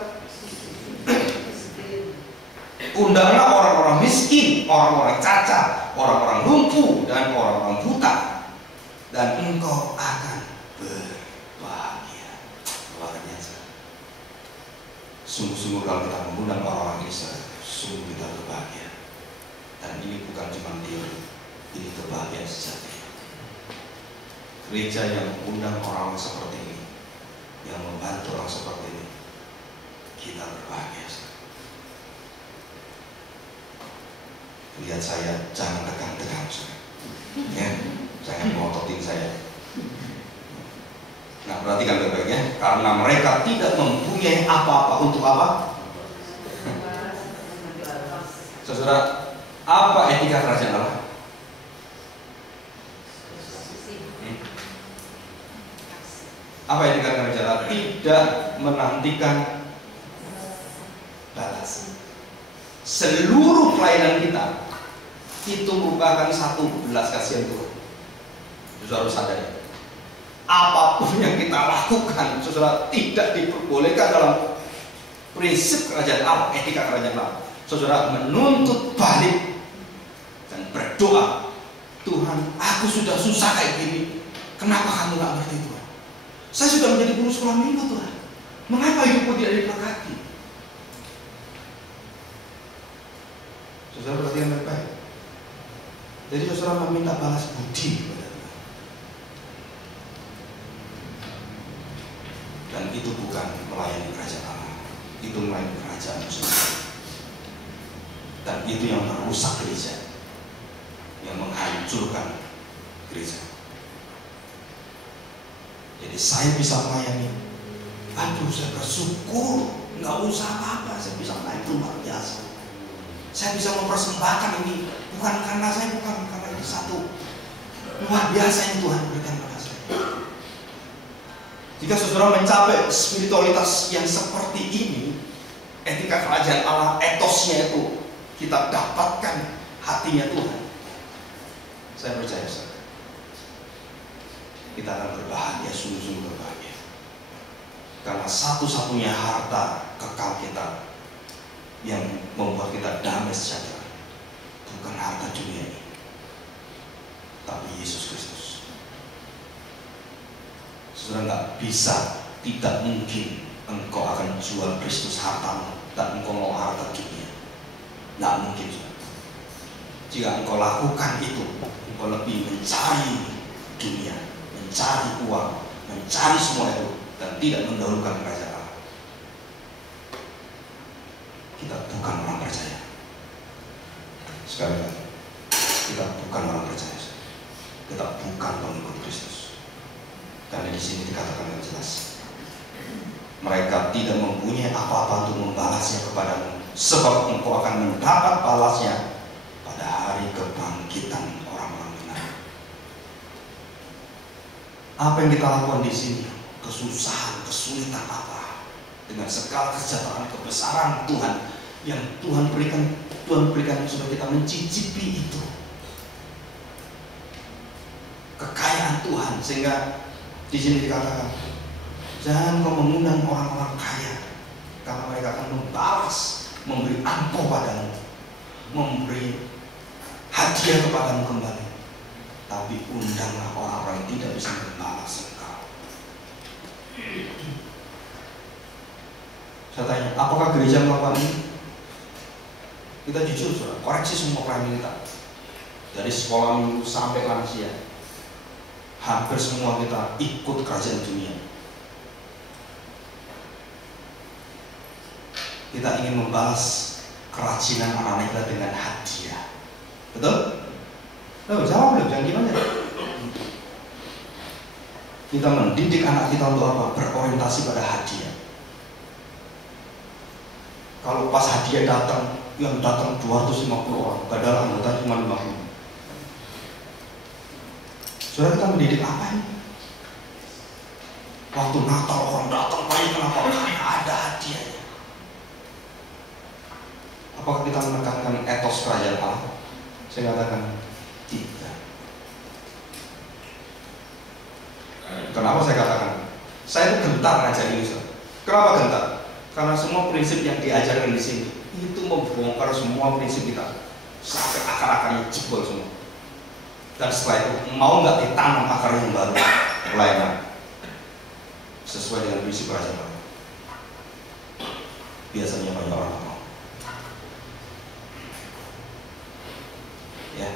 Undanglah orang-orang miskin, orang-orang cacat, orang-orang lumpuh, dan orang-orang buta, dan engkau akan berbahagia. Luar biasa. Sungguh-sungguh kalau kita mengundang orang-orang ini, sungguh kita berbahagia. Dan ini bukan cuma teori, ini kebahagiaan sejati. Gereja yang mengundang orang-orang seperti ini, yang membantu orang seperti ini, kita berbahagia. Lihat saya, jangan tegang-tegang. Ya, jangan ngototin saya. Nah, perhatikan baik-baiknya, karena mereka tidak mempunyai apa-apa untuk apa? Saudara, apa etika kerajaan Allah? Apa etika kerajaan Allah? Tidak menantikan balas. Seluruh pelayanan kita itu merupakan satu belas kasihan Tuhan. Saudara harus sadar ya. Apapun yang kita lakukan, saudara, tidak diperbolehkan dalam prinsip kerajaan Allah, etika kerajaan Allah. Saudara menuntut balik dan berdoa, Tuhan, aku sudah susah kayak gini, kenapa kamu gak ngerti Tuhan? Saya sudah menjadi guru sekolah minggu Tuhan, mengapa hidupku tidak diberkati? Saudara perhatikan baik-baik. Jadi saudara meminta balas budi kepada Tuhan. Dan itu bukan melayani kerajaan Allah, itu melayani kerajaan musuh. Dan itu yang merusak gereja, yang menghancurkan gereja. Jadi saya bisa melayani, aduh saya bersyukur, nggak usah apa-apa, saya bisa melayani luar biasa. Saya bisa mempersembahkan ini, bukan karena saya, bukan karena ini satu luar biasa yang Tuhan berikan kepada saya. Jika saudara mencapai spiritualitas yang seperti ini, etika kerajaan Allah, etosnya itu kita dapatkan hatinya Tuhan, saya percaya saudara, kita akan berbahagia, sungguh-sungguh berbahagia. Karena satu-satunya harta kekal kita yang membuat kita damai sejahtera bukan harta dunia ini, tapi Yesus Kristus. Saudara nggak bisa, tidak mungkin engkau akan jual Kristus hartamu dan engkau mau harta dunia. Nggak mungkin. Jika engkau lakukan itu, engkau lebih mencari dunia, mencari uang, mencari semua itu, dan tidak mendahulukan kerajaan Allah. Kita bukan orang percaya. Sekali lagi, kita bukan orang percaya. Kita bukan pengikut Kristus. Karena di sini dikatakan dengan jelas, mereka tidak mempunyai apa-apa untuk membalasnya kepadamu, sebab engkau akan mendapat balasnya pada hari kebangkitan orang-orang benar. Apa yang kita lakukan di sini, kesusahan, kesulitan apa, dengan segala kesejahteraan, kebesaran Tuhan yang Tuhan berikan supaya kita mencicipi itu, kekayaan Tuhan. Sehingga di sini dikatakan, jangan kau mengundang orang-orang kaya, karena mereka akan membalas, memberi ampau padamu, memberi hadiah kepadamu kembali. Tapi undanglah orang-orang yang tidak bisa membalas engkau. Saya tanya, apakah gereja melakukan ini? Kita jujur, saudara, koreksi semua pelayanan kita, dari sekolah minggu sampai lansia. Hampir semua kita ikut kerajaan dunia. Kita ingin membalas kerajinan anak-anak kita dengan hadiah. Betul? Jawab dong, jangan gimana. Kita mendidik anak kita untuk apa? Berorientasi pada hadiah. Kalau pas hadiah datang, yang datang 250 orang, padahal anggota cuma 50. Saudara, kita mendidik apa ini? Waktu Natal orang datang banyak, kenapa? Karena ada hadiahnya. Apakah kita menekankan etos kerajaan Allah? Saya katakan tidak. Kenapa saya katakan? Saya itu gentar ngajak ini, saudara. Kenapa gentar? Karena semua prinsip yang diajarkan di sini itu membongkar semua prinsip kita sampai akar-akarnya jebol semua. Dan setelah itu mau nggak ditanam akar yang baru pelayanan sesuai dengan visi kerajaan Allah. Biasanya banyak orang mau. Ya,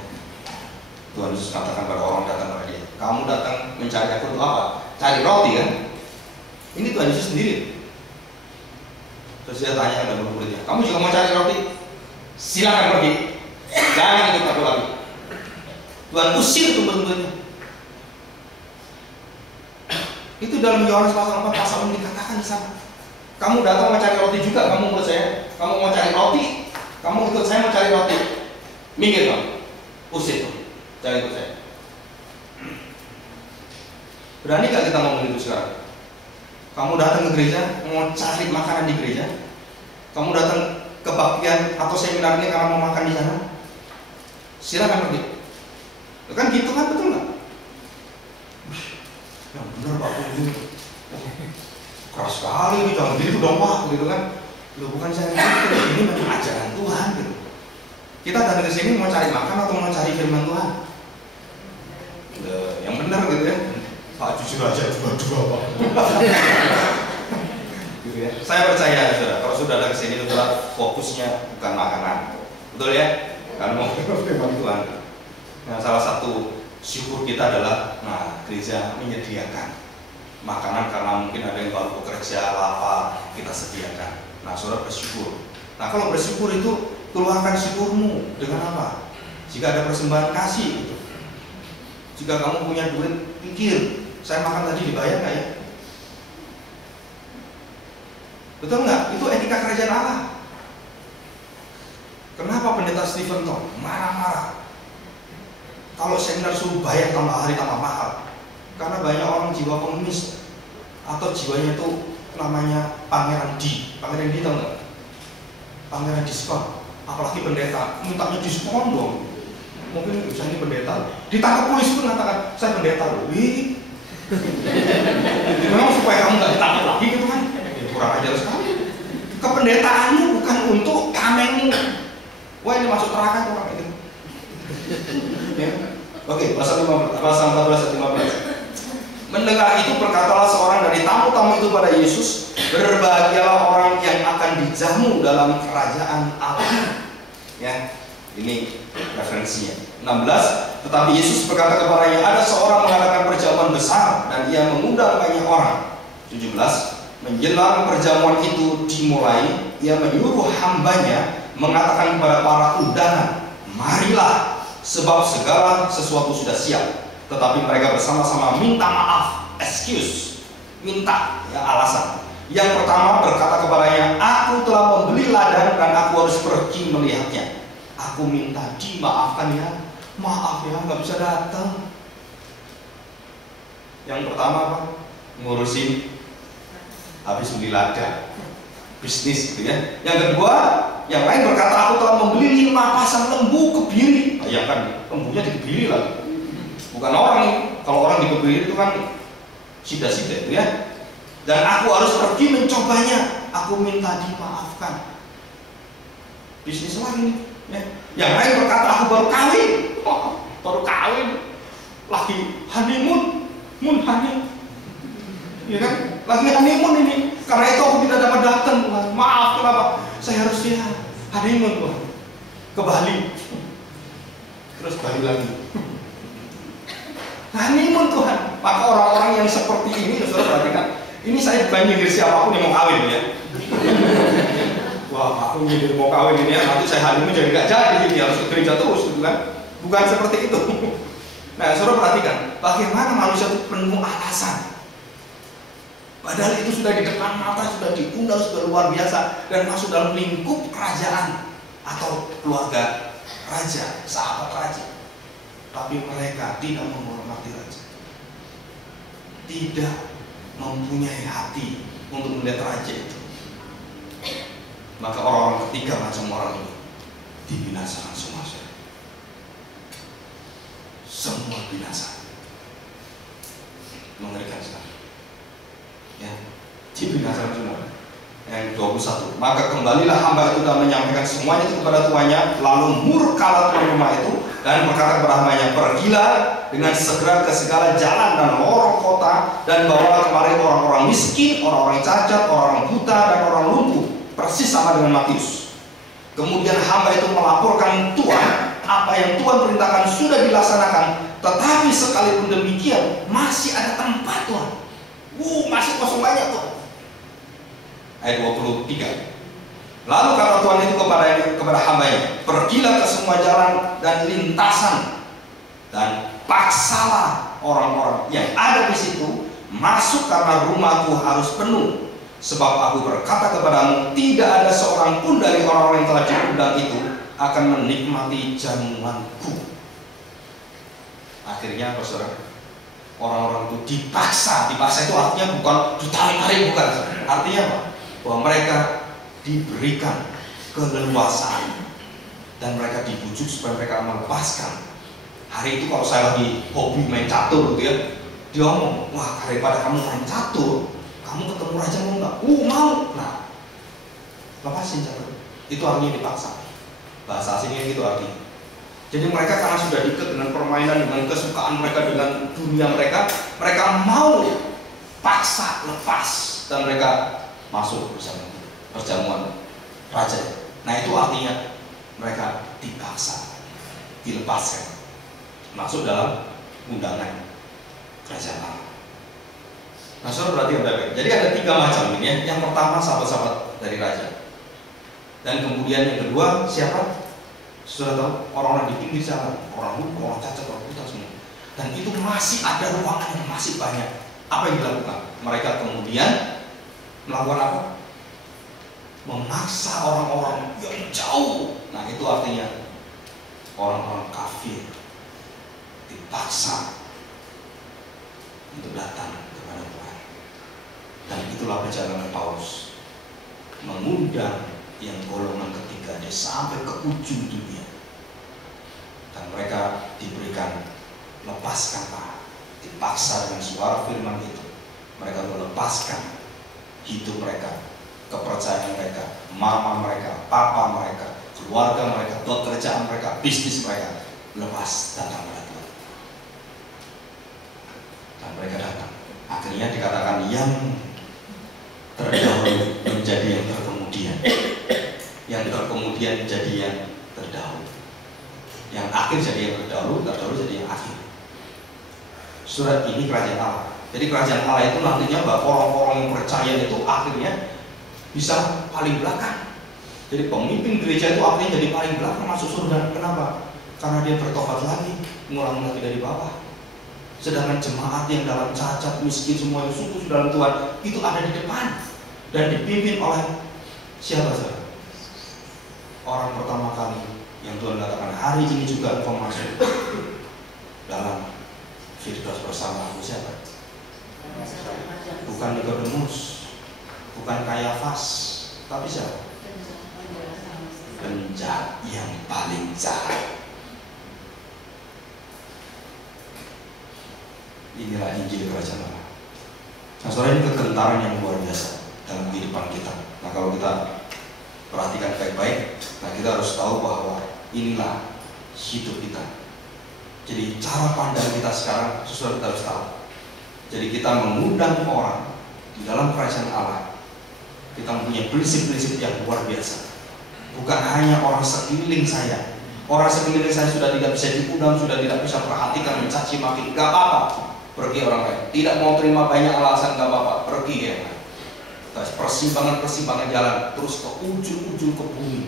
Tuhan Yesus katakan pada orang datang kepada dia, kamu datang mencari aku untuk apa? Cari roti kan? Ini Tuhan Yesus sendiri. Terus dia tanya kepada murid-muridnya, kamu juga mau cari roti? Silakan pergi, jangan ikut aku lagi. Tuhan usir tumbal-tumbalnya. Itu dalam Yohanes pasal 4 pasal 6 dikatakan di sana. Kamu datang mau cari roti juga, kamu menurut saya. Kamu mau cari roti, kamu ikut saya mau cari roti. Minggir kamu, usir tuh, cari ikut saya. Berani gak kita ngomong itu sekarang? Kamu datang ke gereja, mau cari makanan di gereja. Kamu datang ke kebaktian atau seminar ini karena mau makan di sana. Silakan pergi. Kan gitu kan, betul nggak? Yang benar Pak Puji, keras sekali nih, jangan gitu dong Pak, gitu kan? Loh bukan saya gitu, ini memang ajaran Tuhan gitu. Kita datang ke sini mau cari makan atau mau cari firman Tuhan? Yang benar gitu ya. Pak jujur aja dua-dua Pak. Gitu ya. Saya percaya saudara, kalau sudah ada kesini saudara fokusnya bukan makanan, betul ya? Karena mau firman Tuhan. Nah, salah satu syukur kita adalah, gereja menyediakan makanan karena mungkin ada yang baru bekerja, lapar, kita sediakan. Nah, saudara bersyukur. Nah, kalau bersyukur itu keluarkan syukurmu dengan apa? Jika ada persembahan kasih gitu. Jika kamu punya duit, pikir, saya makan tadi dibayar nggak ya? Betul nggak? Itu etika kerajaan Allah. Kenapa pendeta Stephen Tom marah-marah kalau seminar suruh bayar tambah hari tambah mahal? Karena banyak orang jiwa komunis atau jiwanya itu namanya pangeran D. Pangeran D tahu nggak? Pangeran diskon. Apalagi pendeta mintanya diskon dong. Mungkin bisa ini pendeta. Ditangkap polisi pun mengatakan saya pendeta loh. Wih. Memang supaya kamu nggak ditangkap lagi gitu kan? Kurang ajar sekali. Kependetaanmu bukan untuk tamengmu. Wah ini masuk neraka orang itu. Ya. Oke, pasal 14 ayat 15. Mendengar itu berkatalah seorang dari tamu-tamu itu pada Yesus, berbahagialah orang yang akan dijamu dalam kerajaan Allah. Ya, ini referensinya. 16. Tetapi Yesus berkata kepadanya, ada seorang mengadakan perjamuan besar dan ia mengundang banyak orang. 17. Menjelang perjamuan itu dimulai, ia menyuruh hambanya mengatakan kepada para undangan, marilah, sebab segala sesuatu sudah siap. Tetapi mereka bersama-sama minta maaf, excuse, minta ya, alasan. Yang pertama berkata kepadanya, aku telah membeli ladang dan aku harus pergi melihatnya. Aku minta dimaafkan ya, maaf ya nggak bisa datang. Yang pertama apa? Ngurusin habis beli ladang, bisnis gitu ya. Yang kedua, yang lain berkata aku telah membeli 5 pasang lembu kebiri. Ya kan, lembunya dikebiri lagi. Bukan orang, kalau orang dikebiri itu kan sida-sida itu ya. Dan aku harus pergi mencobanya. Aku minta dimaafkan. Bisnis lagi ya. Yang lain berkata aku baru kawin. Baru kawin. Lagi honeymoon. Honeymoon. Ya kan? Lagi honeymoon ini. Karena itu aku tidak dapat datang. Maaf kenapa? Saya harus ya honeymoon Tuhan. Ke Bali. Terus Bali lagi. Honeymoon Tuhan. Maka orang-orang yang seperti ini, saudara perhatikan. Ini saya bukan nyindir siapapun yang mau kawin ya. Wah, aku nyindir mau kawin ini ya. Nanti saya honeymoon jadi nggak jadi. Ini harus ke gereja terus, gitu kan? Bukan seperti itu. Nah, saudara perhatikan. Bagaimana manusia itu penuh alasan. Padahal itu sudah di depan mata, sudah diundang, sudah luar biasa dan masuk dalam lingkup kerajaan atau keluarga raja, sahabat raja. Tapi mereka tidak menghormati raja, tidak mempunyai hati untuk melihat raja itu. Maka orang-orang ketiga macam orang ini dibinasakan semua. Semua binasa. Mengerikan sekali. Ya, dibinasakan semua. Yang 21. Maka kembalilah hamba itu dan menyampaikan semuanya itu kepada tuannya. Lalu murkalah tuan rumah itu dan berkata kepada hambanya, pergilah dengan segera ke segala jalan dan lorong kota dan bawalah kemari orang-orang miskin, orang-orang cacat, orang-orang buta dan orang lumpuh. Persis sama dengan Matius. Kemudian hamba itu melaporkan Tuhan apa yang Tuhan perintahkan sudah dilaksanakan. Tetapi sekalipun demikian masih ada tempat Tuhan. Masih kosong banyak Tuhan. Ayat 23. Lalu kata Tuhan itu kepada hambanya, pergilah ke semua jalan dan lintasan dan paksalah orang-orang yang ada di situ masuk karena rumahku harus penuh. Sebab aku berkata kepadamu, tidak ada seorang pun dari orang-orang yang telah diundang itu akan menikmati jamuanku. Akhirnya saudara, orang-orang itu dipaksa. Dipaksa itu artinya bukan ditarik-tarik, bukan. Artinya apa? Bahwa mereka diberikan keleluasaan dan mereka dibujuk supaya mereka melepaskan. Hari itu kalau saya lagi hobi main catur gitu ya, dia ngomong, wah daripada kamu main catur, kamu ketemu raja mau nggak? Mau. Nah, lepasin catur. Itu artinya dipaksa. Bahasa asingnya gitu artinya. Jadi mereka karena sudah diikat dengan permainan, dengan kesukaan mereka, dengan dunia mereka, mereka mau paksa lepas dan mereka masuk bersama perjamuan raja. Nah itu artinya mereka dipaksa, dilepaskan, masuk dalam undangan kerajaan Allah. Nah saudara berarti baik. Jadi ada 3 macam ini ya. Yang pertama sahabat-sahabat dari raja, dan kemudian yang kedua siapa? Sudah tahu, orang-orang di pinggir jalan, orang lupa, orang cacat, orang buta semua. Dan itu masih ada ruangan yang masih banyak. Apa yang dilakukan? Mereka kemudian melakukan apa? Memaksa orang-orang yang jauh. Nah itu artinya orang-orang kafir dipaksa untuk datang kepada Tuhan. Dan itulah perjalanan Paulus, mengundang yang golongan ketiga dia sampai ke ujung dunia, dan mereka diberikan lepaskanlah, dipaksa dengan suara firman itu. Mereka melepaskan hidup mereka, kepercayaan mereka, mama mereka, papa mereka, keluarga mereka, pekerjaan mereka, bisnis mereka, lepas datang kepada Tuhan. Dan mereka datang. Akhirnya dikatakan yang terdahulu menjadi yang terkemudian, yang terkemudian jadi yang terdahulu, yang akhir jadi yang terdahulu, terdahulu jadi yang akhir. Surat ini kerajaan Allah. Jadi kerajaan Allah itu nantinya bahwa orang-orang yang percaya itu akhirnya bisa paling belakang. Jadi pemimpin gereja itu akhirnya jadi paling belakang masuk surga. Kenapa? Karena dia bertobat lagi, ngulang lagi dari bawah. Sedangkan jemaat yang dalam cacat, miskin, semua yang sungguh dalam Tuhan itu ada di depan dan dipimpin oleh siapa saja? Orang pertama kali yang Tuhan katakan, hari ini juga engkau masuk dalam Firdaus bersama aku. Siapa? Bukan Nikodemus, bukan Kayafas, tapi siapa? Penjahat yang paling jahat. Inilah Injil Kerajaan Allah. Nah, soalnya ini kegentaran yang luar biasa dalam kehidupan kita. Nah, kalau kita perhatikan baik-baik, nah kita harus tahu bahwa inilah hidup kita. Jadi cara pandang kita sekarang sesuatu kita harus tahu. Jadi kita mengundang orang di dalam kerajaan Allah, kita mempunyai prinsip-prinsip yang luar biasa. Bukan hanya orang sekeliling saya. Orang sekeliling saya sudah tidak bisa diundang, sudah tidak bisa perhatikan, mencaci maki, gak apa-apa, pergi orang lain. Tidak mau terima banyak alasan, gak apa-apa, pergi ya. Persimpangan-persimpangan jalan terus ke ujung-ujung ke bumi.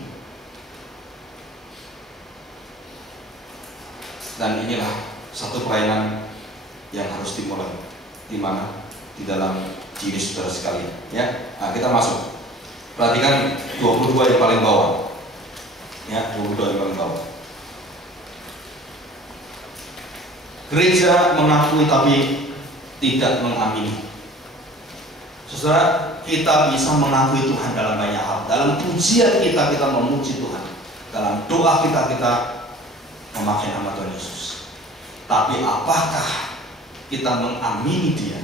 Dan inilah satu pelayanan yang harus dimulai. Di mana? Di dalam diri saudara sekalian. Ya, nah, kita masuk. Perhatikan 22 yang paling bawah. Ya, 22 yang paling bawah. Gereja mengakui tapi tidak mengamini. Saudara, kita bisa mengakui Tuhan dalam banyak hal. Dalam pujian kita memuji Tuhan. Dalam doa kita memakai nama Tuhan Yesus. Tapi apakah kita mengamini Dia?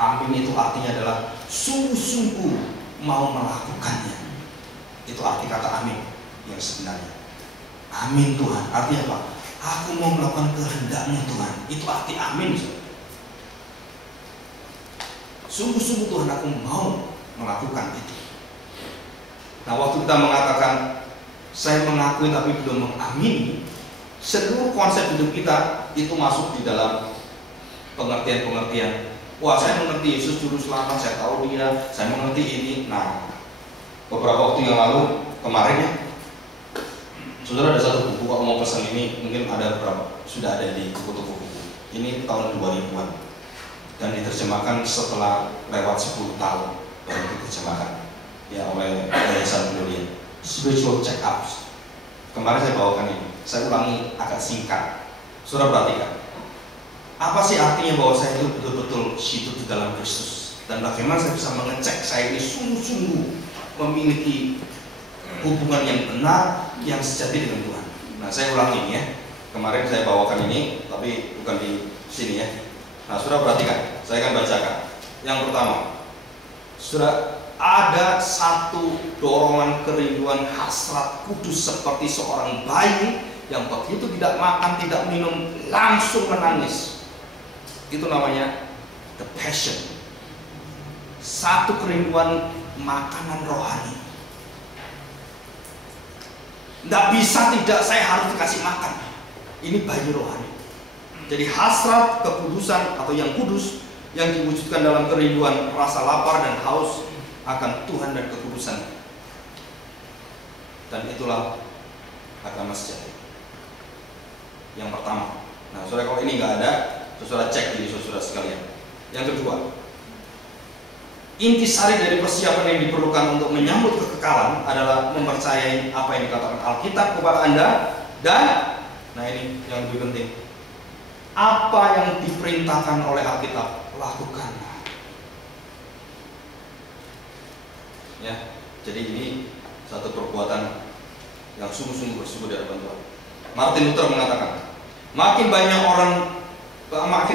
Amin itu artinya adalah sungguh-sungguh mau melakukannya. Itu arti kata amin yang sebenarnya. Amin Tuhan, artinya apa? Aku mau melakukan kehendak-Mu Tuhan. Itu arti amin. Sungguh-sungguh Tuhan, aku mau melakukan itu. Nah, waktu kita mengatakan saya mengakui tapi belum mengamini, seluruh konsep hidup kita itu masuk di dalam pengertian-pengertian. Wah, saya mengerti Yesus juru selamat, saya tahu Dia, saya mengerti ini. Nah, beberapa waktu yang lalu, kemarin ya, Saudara, ada satu buku, kalau mau pesan ini mungkin ada berapa, sudah ada di toko-toko buku. Ini tahun 2000-an dan diterjemahkan setelah lewat 10 tahun baru diterjemahkan ya oleh Yayasan Gloria, Spiritual Check-ups. Kemarin saya bawakan ini, saya ulangi agak singkat. Saudara perhatikan, apa sih artinya bahwa saya itu betul-betul hidup di dalam Kristus, dan bagaimana saya bisa mengecek saya ini sungguh-sungguh memiliki hubungan yang benar, yang sejati dengan Tuhan. Nah, saya ulangi ini ya. Kemarin saya bawakan ini, tapi bukan di sini ya. Nah, saudara perhatikan, saya akan bacakan. Yang pertama, saudara, ada satu dorongan kerinduan hasrat kudus seperti seorang bayi yang begitu tidak makan, tidak minum, langsung menangis. Itu namanya the passion. Satu kerinduan makanan rohani. Tidak bisa tidak, saya harus dikasih makan. Ini bayi rohani. Jadi hasrat kekudusan atau yang kudus yang diwujudkan dalam kerinduan rasa lapar dan haus akan Tuhan dan kekudusan. Dan itulah agama sejati. Yang pertama. Nah, saudara, kalau ini nggak ada, saudara cek diri saudara sekalian. Yang kedua, intisari dari persiapan yang diperlukan untuk menyambut kekekalan adalah mempercayai apa yang dikatakan Alkitab kepada Anda, dan nah ini yang lebih penting, apa yang diperintahkan oleh Alkitab lakukan. Ya, jadi ini satu perbuatan yang sungguh-sungguh bersungguh dari Tuhan. Martin Luther mengatakan, makin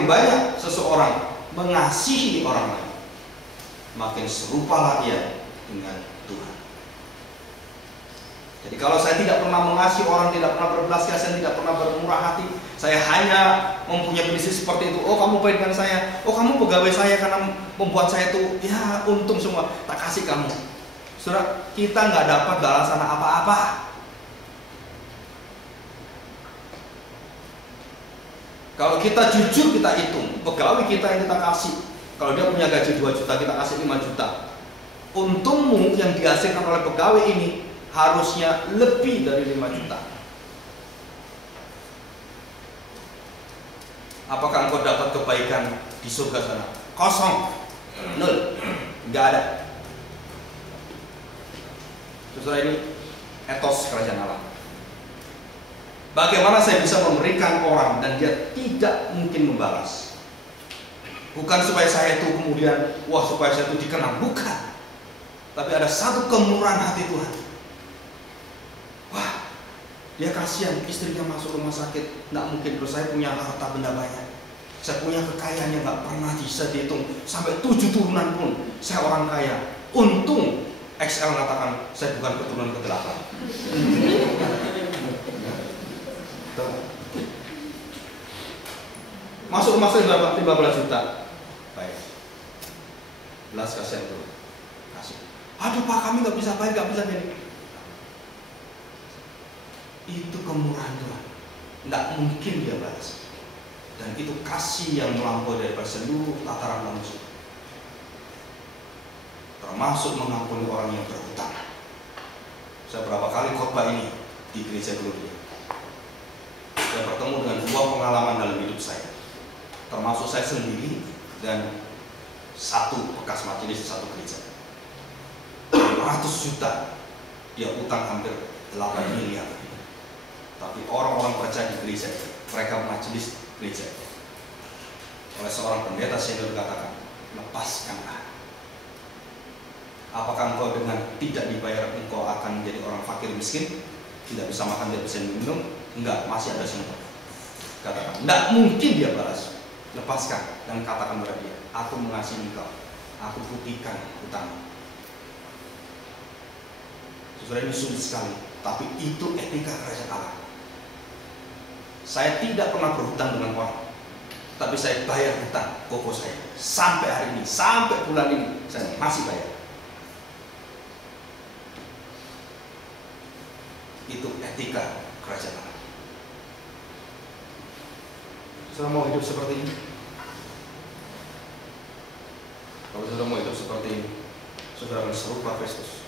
banyak seseorang mengasihi orang lain, makin serupalah ia dengan Tuhan. Jadi kalau saya tidak pernah mengasihi orang, tidak pernah berbelas kasihan, tidak pernah bermurah hati, saya hanya mempunyai prinsip seperti itu. Oh, kamu baik dengan saya, oh kamu pegawai saya karena membuat saya itu ya untung semua, tak kasih kamu. Saudara, kita nggak dapat balasan apa-apa. Kalau kita jujur, kita hitung pegawai kita yang kita kasih. Kalau dia punya gaji 2 juta, kita kasih 5 juta. Untungmu yang dihasilkan oleh pegawai ini harusnya lebih dari 5 juta. Apakah engkau dapat kebaikan di surga sana? Kosong, nol, nggak ada. Saudara, ini etos kerajaan Allah. Bagaimana saya bisa memberikan orang dan dia tidak mungkin membalas? Bukan supaya saya itu kemudian, wah supaya saya itu dikenal, bukan. Tapi ada satu kemurahan hati Tuhan. Wah, dia kasihan istrinya masuk rumah sakit, nggak mungkin. Terus saya punya harta benda banyak, saya punya kekayaan yang nggak pernah bisa dihitung, sampai 7 turunan pun saya orang kaya. Untung XL mengatakan saya bukan keturunan ke-8. Masuk rumah sakit 15 juta. Baik. Belas kasihan tuh. Kasih. Aduh Pak, kami nggak bisa bayar, nggak bisa jadi. Itu kemurahan Tuhan. Nggak mungkin dia balas. Dan itu kasih yang melampaui daripada seluruh tataran manusia. Termasuk mengampuni orang yang berhutang. Saya berapa kali khotbah ini di gereja Gloria. Saya bertemu dengan 2 pengalaman dalam hidup saya. Termasuk saya sendiri dan 1 bekas majelis di 1 gereja. 100 juta dia utang, hampir 8 miliar. Tapi orang-orang percaya di gereja, mereka majelis gereja, oleh seorang pendeta senior dikatakan, lepaskanlah. Apakah engkau dengan tidak dibayar engkau akan menjadi orang fakir miskin, tidak bisa makan, tidak bisa minum? Enggak, masih ada semua. Katakan, enggak mungkin dia balas. Lepaskan dan katakan kepada dia, aku mengasihi engkau, aku putihkan hutang. Saudara, ini sulit sekali, tapi itu etika kerajaan Allah. Saya tidak pernah berhutang dengan orang, tapi saya bayar hutang koko saya sampai hari ini, sampai bulan ini saya masih bayar. Itu etika kerajaan Allah. Saudara mau hidup seperti ini? Kalau saudara mau hidup seperti ini, saudara akan serupa Kristus.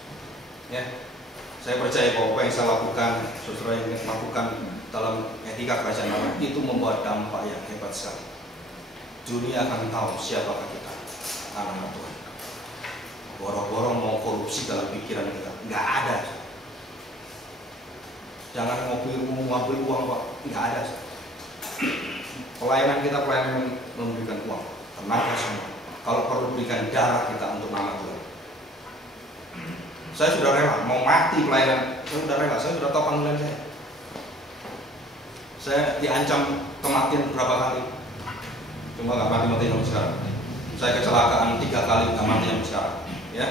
Ya, Saya percaya bahwa apa yang saya lakukan, saudara yang lakukan dalam etika kerajaan Allah itu membawa dampak yang hebat sekali. Dunia akan tahu siapakah kita, anak-anak Tuhan. Borong-borong mau korupsi dalam pikiran kita, nggak ada. Jangan ngambil uang Pak, nggak ada. Pelayanan kita pelayanan memberikan uang, tenaga semua. Kalau perlu berikan darah kita untuk nama Tuhan. Saya sudah rela, mau mati pelayanan, saya sudah rela, saya sudah tahu panggilan saya. Saya diancam kematian berapa kali, cuma nggak mati sampai sekarang. Saya kecelakaan 3 kali nggak mati sampai sekarang, ya,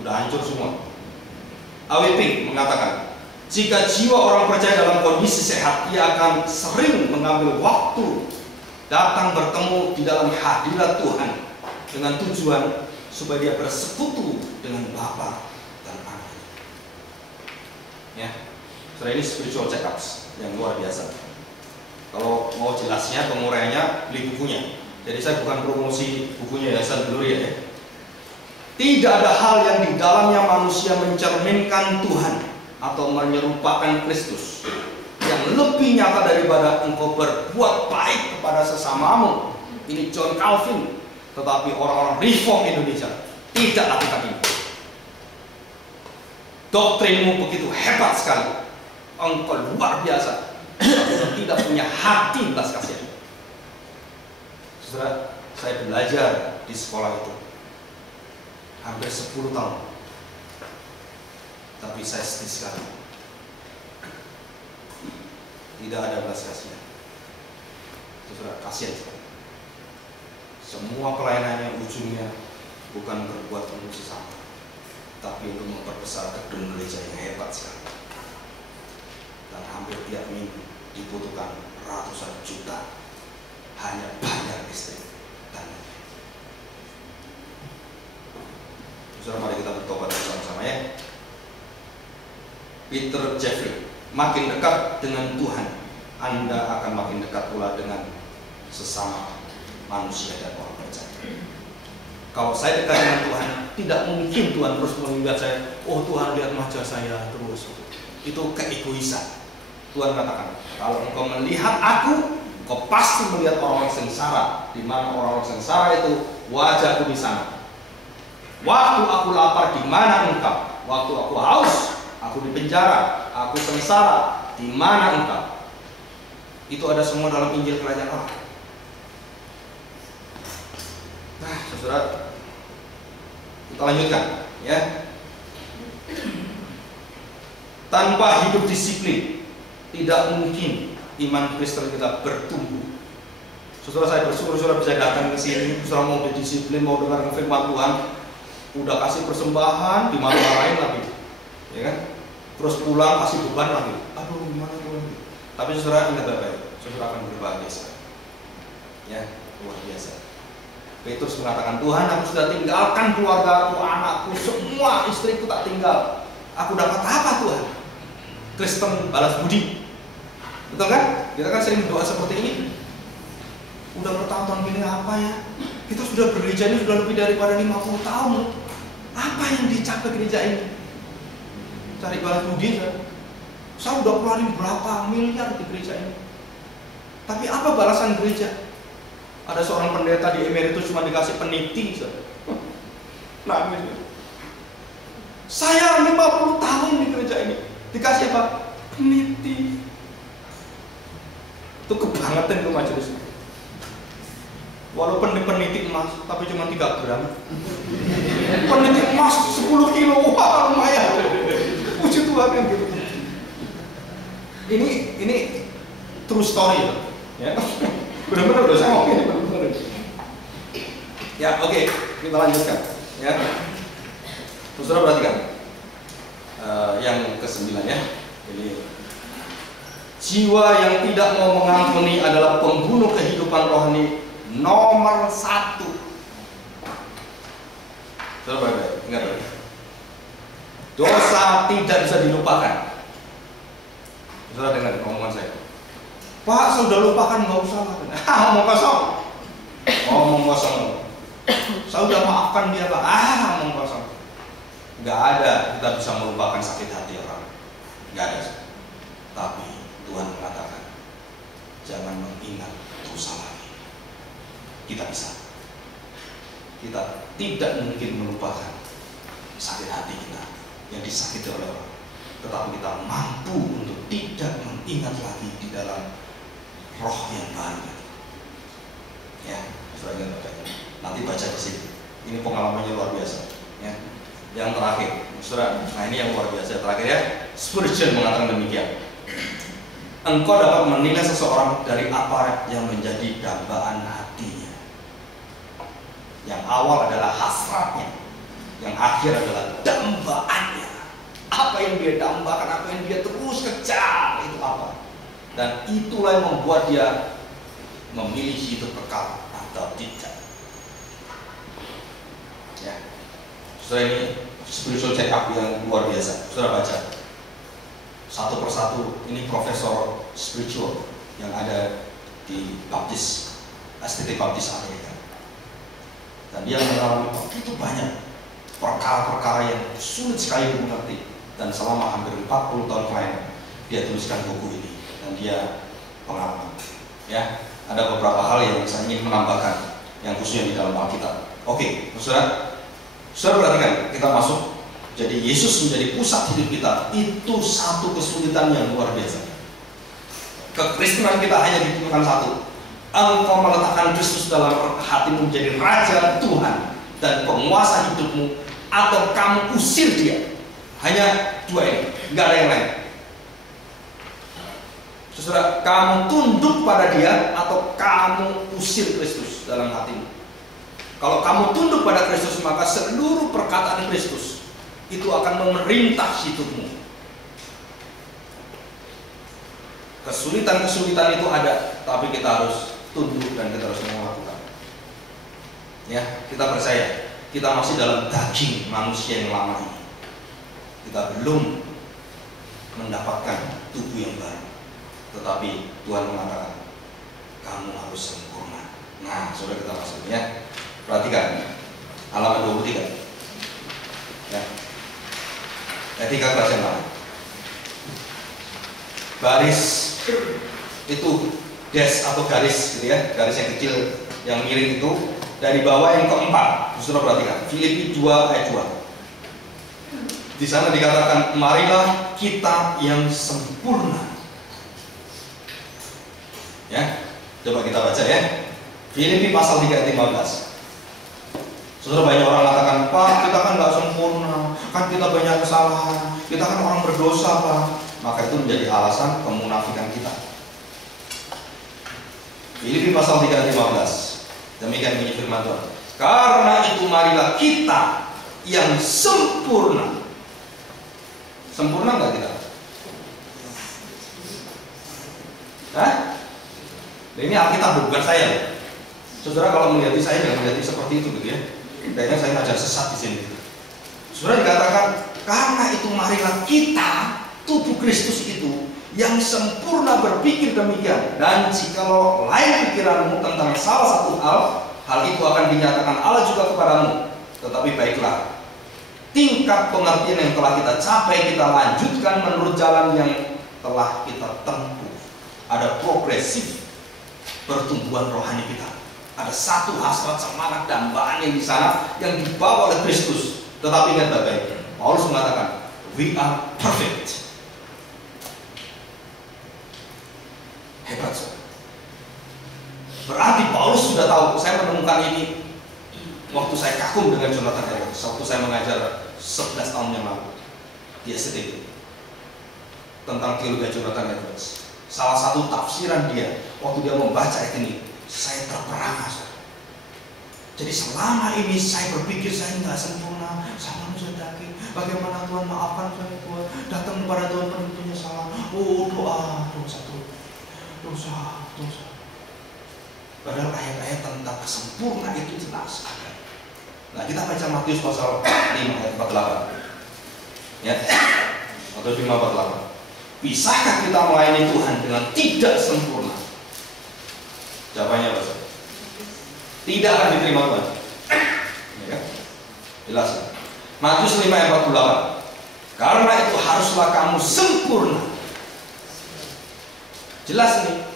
udah hancur semua. AWP mengatakan, jika jiwa orang percaya dalam kondisi sehat, ia akan sering mengambil waktu datang bertemu di dalam hadirat Tuhan dengan tujuan supaya dia bersekutu dengan Bapa dan Anak. Ya, setelah ini spiritual check-ups yang luar biasa. Kalau mau jelasnya, penguraiannya, beli bukunya. Jadi saya bukan promosi bukunya Yayasan Gloria ya. Tidak ada hal yang di dalamnya manusia mencerminkan Tuhan atau menyerupakan Kristus yang lebih nyata daripada engkau berbuat baik kepada sesamamu. Ini John Calvin. Tetapi orang-orang Reform Indonesia tidak lakukan ini. Doktrinmu begitu hebat sekali, engkau luar biasa, tapi tidak punya hati belas kasihan. Saudara, saya belajar di sekolah itu hampir 10 tahun, tapi saya sedih sekali. Tidak ada belas kasihan. Saudara, kasihan sekali. Semua pelayanannya ujungnya bukan berbuat untuk sesama, tapi untuk memperbesar gedung gereja yang hebat sekali. Dan hampir tiap minggu dibutuhkan ratusan juta hanya bayar listrik dan lain-lain. Saudara, mari kita bertobat bersama-sama ya. Peter Jeffrey, makin dekat dengan Tuhan, Anda akan makin dekat pula dengan sesama manusia dan orang percaya. Kalau saya dekat dengan Tuhan, tidak mungkin Tuhan terus melihat saya. Oh, Tuhan lihat wajah saya terus. Itu keegoisan. Tuhan katakan, kalau engkau melihat aku, engkau pasti melihat orang-orang sengsara. Di mana orang-orang sengsara itu, wajahku di sana. Waktu aku lapar, di mana engkau? Waktu aku haus, aku di penjara, aku sengsara, di mana engkau? Itu ada semua dalam Injil Kerajaan Allah. Nah, saudara, kita lanjutkan ya. Tanpa hidup disiplin, tidak mungkin iman Kristen kita bertumbuh. Saudara, saya bersyukur saudara bisa datang ke sini, saudara mau berdisiplin, mau dengar firman Tuhan, udah kasih persembahan, dimarah-marahin lagi, ya kan? Terus pulang kasih beban lagi. Aduh, gimana Tuhan? Tapi saudara ingat baik-baik, saudara akan berbahagia sekali. Ya, luar biasa. Petrus mengatakan, Tuhan, aku sudah tinggalkan keluargaku, anakku, semua istriku tak tinggal. Aku dapat apa Tuhan? Kristen balas budi. Betul kan? Kita kan sering berdoa seperti ini. Udah bertahun-tahun gini apa ya? Kita sudah bergereja ini sudah lebih daripada 50 tahun. Apa yang dicapai gereja ini? Cari balas budi kan? Saya udah keluarin berapa miliar di gereja ini. Tapi apa balasan gereja? Ada seorang pendeta di emeritus cuma dikasih peniti saja. Nangis. Saya 50 tahun di gereja ini dikasih apa? Peniti. Itu kebangetan ke majelis. Walaupun di peniti emas, tapi cuma 3 gram. Peniti emas 10 kilo, wah lumayan. Puji Tuhan kan gitu. Ini true story ya. Benar-benar udah saya ngomong ini benar-benar. Ya, oke, kita lanjutkan ya. Saudara perhatikan yang ke-9 ya. Ini jiwa yang tidak mau mengampuni adalah pembunuh kehidupan rohani nomor 1. Saudara baik-baik, ingat ya. Dosa tidak bisa dilupakan. Saudara dengar omongan saya. Pak, sudah lupakan, nggak usah lah. Ngomong kosong. Ngomong kosong. Saya sudah maafkan dia, Pak. Ngomong kosong. Nggak ada kita bisa melupakan sakit hati orang, nggak ada. Tapi Tuhan mengatakan, jangan mengingat dosa lagi. Kita bisa. Kita tidak mungkin melupakan sakit hati kita yang disakiti oleh orang, tetapi kita mampu untuk tidak mengingat lagi di dalam roh yang baru. Ya, saudara ingat nanti baca di sini. Ini pengalamannya luar biasa. Ya. Yang terakhir, saudara, nah ini yang luar biasa terakhir ya. Spurgeon mengatakan demikian. Engkau dapat menilai seseorang dari apa yang menjadi dambaan hatinya. Yang awal adalah hasratnya, yang akhir adalah dambaannya. Apa yang dia dambakan, apa yang dia terus kejar, itu apa? Dan itulah yang membuat dia memilih hidup kekal atau tidak. Ya, saudara, ini spiritual check up yang luar biasa. Saudara baca satu persatu. Ini profesor spiritual yang ada di Baptis, STT Baptis Amerika. Dan dia mengalami begitu banyak perkara-perkara yang sulit sekali dimengerti. Dan selama hampir 40 tahun kemarin dia tuliskan buku ini dan dia pengalaman. Ya, ada beberapa hal yang saya ingin menambahkan yang khususnya di dalam Alkitab. Oke, saudara perhatikan, kita masuk. Jadi Yesus menjadi pusat hidup kita. Itu satu kesulitan yang luar biasa. Kekristenan kita hanya ditentukan satu. Engkau meletakkan Kristus dalam hatimu menjadi Raja Tuhan dan penguasa hidupmu, atau kamu usir dia. Hanya dua ini, nggak ada yang lain. Saudara, kamu tunduk pada dia atau kamu usir Kristus dalam hatimu. Kalau kamu tunduk pada Kristus, maka seluruh perkataan Kristus itu akan memerintah hidupmu. Kesulitan-kesulitan itu ada, tapi kita harus tunduk dan kita harus melakukan. Ya, kita percaya kita masih dalam daging manusia yang lama ini. Kita belum mendapatkan tubuh yang baru. Tetapi Tuhan mengatakan, kamu harus sempurna. Nah, saudara, kita masuk ya. Perhatikan halaman 23. Ya. Etika kerajanan. Baris itu dash atau garis gitu ya, garis yang kecil yang miring itu dari bawah yang keempat. Saudara perhatikan, Filipi 2 ayat 2. Di sana dikatakan, marilah kita yang sempurna. Ya, coba kita baca ya. Filipi pasal 3 ayat 15. Saudara, banyak orang mengatakan, Pak, kita kan nggak sempurna, kan kita banyak kesalahan, kita kan orang berdosa, Pak. Maka itu menjadi alasan kemunafikan kita. Filipi pasal 3 ayat 15. Demikian bunyi firman Tuhan. Karena itu marilah kita yang sempurna. Sempurna nggak kita? Hah? Ini Alkitab, bukan saya. Saudara, kalau melihat saya jangan melihat seperti itu gitu ya. Kayaknya saya ngajar sesat di sini. Saudara, dikatakan karena itu marilah kita, tubuh Kristus itu, yang sempurna berpikir demikian. Dan jikalau lain pikiranmu tentang salah satu hal itu akan dinyatakan Allah juga kepadamu. Tetapi baiklah, tingkat pengertian yang telah kita capai kita lanjutkan menurut jalan yang telah kita tempuh. Ada progresif pertumbuhan rohani kita. Ada satu hasrat, semangat, dambaan yang di sana yang dibawa oleh Kristus. Tetapi ingat baik-baik, Paulus mengatakan, we are perfect. Hebat, saudara. Berarti Paulus sudah tahu. Saya menemukan ini waktu saya kagum dengan Jonathan Edwards. Waktu saya mengajar 11 tahun yang lalu di STT tentang teologi Jonathan Edwards. Salah satu tafsiran dia waktu dia membaca ayat ini, saya terperangah. Jadi selama ini saya berpikir saya nggak sempurna, saya manusia daging. Bagaimana Tuhan maafkan saya, Tuhan? Datang kepada Tuhan penuh penyesalan. Oh, doa. Padahal ayat-ayat tentang kesempurnaan itu jelas ada. Nah, kita baca Matius pasal 5 ayat 48. Ya. Matius 5 ayat 48. Bisakah kita melayani Tuhan dengan tidak sempurna? Jawabannya apa? Tidak akan diterima Tuhan. Ya kan? Jelas. Matius 5 ayat 48. Karena itu haruslah kamu sempurna. Jelas nih.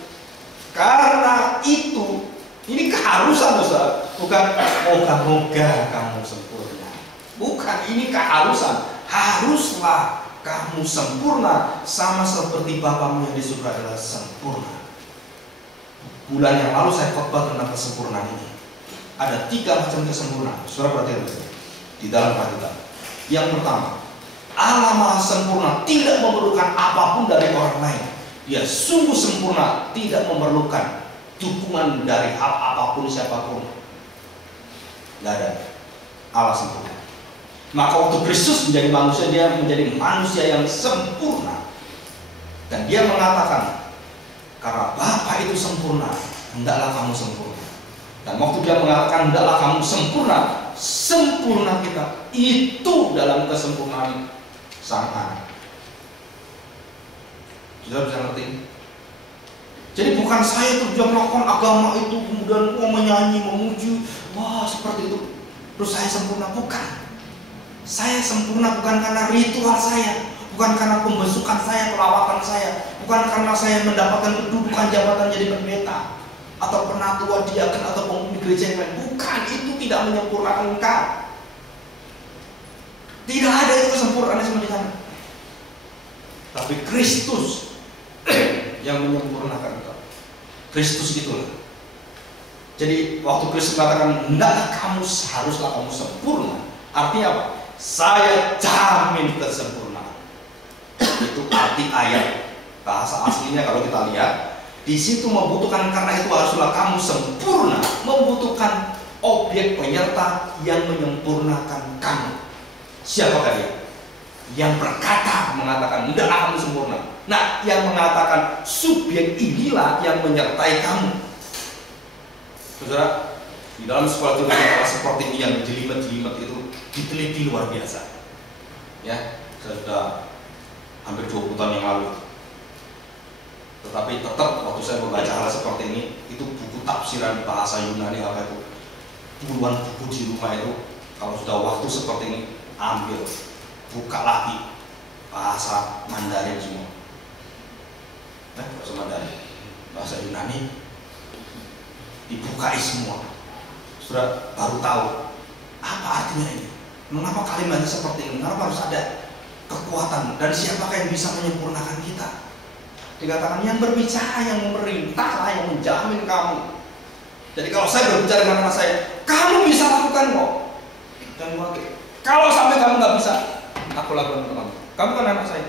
Karena itu, ini keharusan Ustaz, bukan moga-moga kamu sempurna. Bukan, ini keharusan. Haruslah kamu sempurna sama seperti Bapamu yang di surga adalah sempurna. Bulan yang lalu saya khotbah tentang kesempurnaan ini. Ada 3 macam kesempurnaan. Saudara perhatikan di dalam kita. Yang pertama, Allah Maha Sempurna tidak memerlukan apapun dari orang lain. Dia sungguh sempurna, tidak memerlukan dukungan dari apapun siapapun. Tidak ada. Allah sempurna. Maka waktu Kristus menjadi manusia, dia menjadi manusia yang sempurna. Dan dia mengatakan, karena Bapa itu sempurna, hendaklah kamu sempurna. Dan waktu dia mengatakan hendaklah kamu sempurna, sempurna kita itu dalam kesempurnaan Sang Anak. Sudah bisa ngerti? Jadi bukan saya terjun melakukan agama itu kemudian menyanyi, memuji, wah seperti itu, terus saya sempurna. Bukan. Saya sempurna bukan karena ritual saya, bukan karena pembesukan saya, pelawatan saya, bukan karena saya mendapatkan kedudukan jabatan jadi pendeta atau penatua diaken atau pemimpin gereja yang lain. Bukan, itu tidak menyempurnakan engkau. Tidak ada itu kesempurnaan seperti di sana. Tapi Kristus yang menyempurnakan engkau. Kristus itulah. Jadi waktu Kristus mengatakan hendaklah kamu, haruslah kamu sempurna, artinya apa? Saya jamin kesempurnaan. Itu arti ayat. Bahasa aslinya kalau kita lihat, di situ membutuhkan, karena itu haruslah kamu sempurna, membutuhkan objek penyerta yang menyempurnakan kamu. Siapakah dia? Yang berkata mengatakan hendaklah kamu sempurna. Nah, yang mengatakan subjek inilah yang menyertai kamu. Saudara, di dalam sekolah teologi seperti ini yang jelimet-jelimet itu diteliti luar biasa. Ya, saya sudah hampir 20 tahun yang lalu. Tetapi tetap waktu saya membaca hal seperti ini, itu buku tafsiran bahasa Yunani apa itu, puluhan buku di rumah itu, kalau sudah waktu seperti ini, ambil, buka lagi bahasa Mandarin semua. Bahasa Mandarin, bahasa Yunani, dibukai semua. Sudah baru tahu apa artinya ini. Mengapa kalimatnya seperti ini? Mengapa harus ada kekuatan? Dan siapakah yang bisa menyempurnakan kita? Dikatakan yang berbicara, yang memerintah, yang menjamin kamu. Jadi kalau saya berbicara dengan anak saya, kamu bisa lakukan kok. Dan kalau sampai kamu nggak bisa, aku lakukan untuk kamu. Kamu kan anak saya.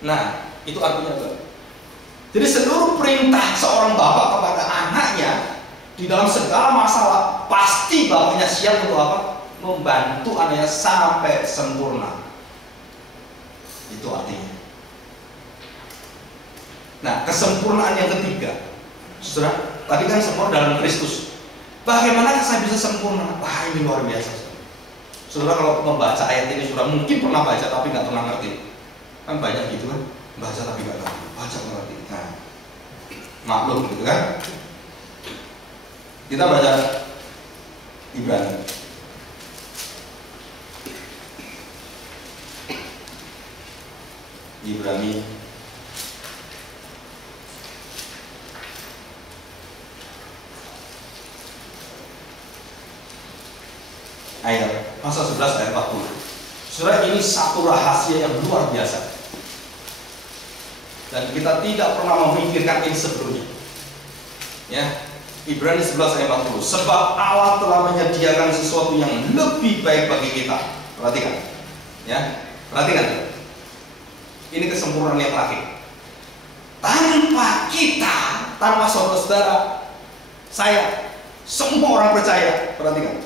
Nah, itu artinya apa? Jadi seluruh perintah seorang bapak kepada anaknya di dalam segala masalah, pasti bapaknya siap untuk apa? Membantu anaknya sampai sempurna. Itu artinya. Nah, kesempurnaan yang ketiga, saudara, tadi kan sempurna dalam Kristus. Bagaimana saya bisa sempurna? Wah, ini luar biasa. Saudara kalau membaca ayat ini, saudara mungkin pernah baca tapi nggak pernah ngerti. Kan banyak gitu kan, baca tapi nggak ngerti, baca nggak ngerti. Nah, maklum gitu kan. Kita baca Ibrani. Ibrani ayat pasal 11 ayat 40. Saudara, ini satu rahasia yang luar biasa. Dan kita tidak pernah memikirkan ini sebelumnya. Ya, Ibrani 11 ayat 40. Sebab Allah telah menyediakan sesuatu yang lebih baik bagi kita. Perhatikan. Ya, perhatikan. Ini kesempurnaan yang terakhir. Tanpa kita, tanpa saudara-saudara, saya, semua orang percaya, perhatikan.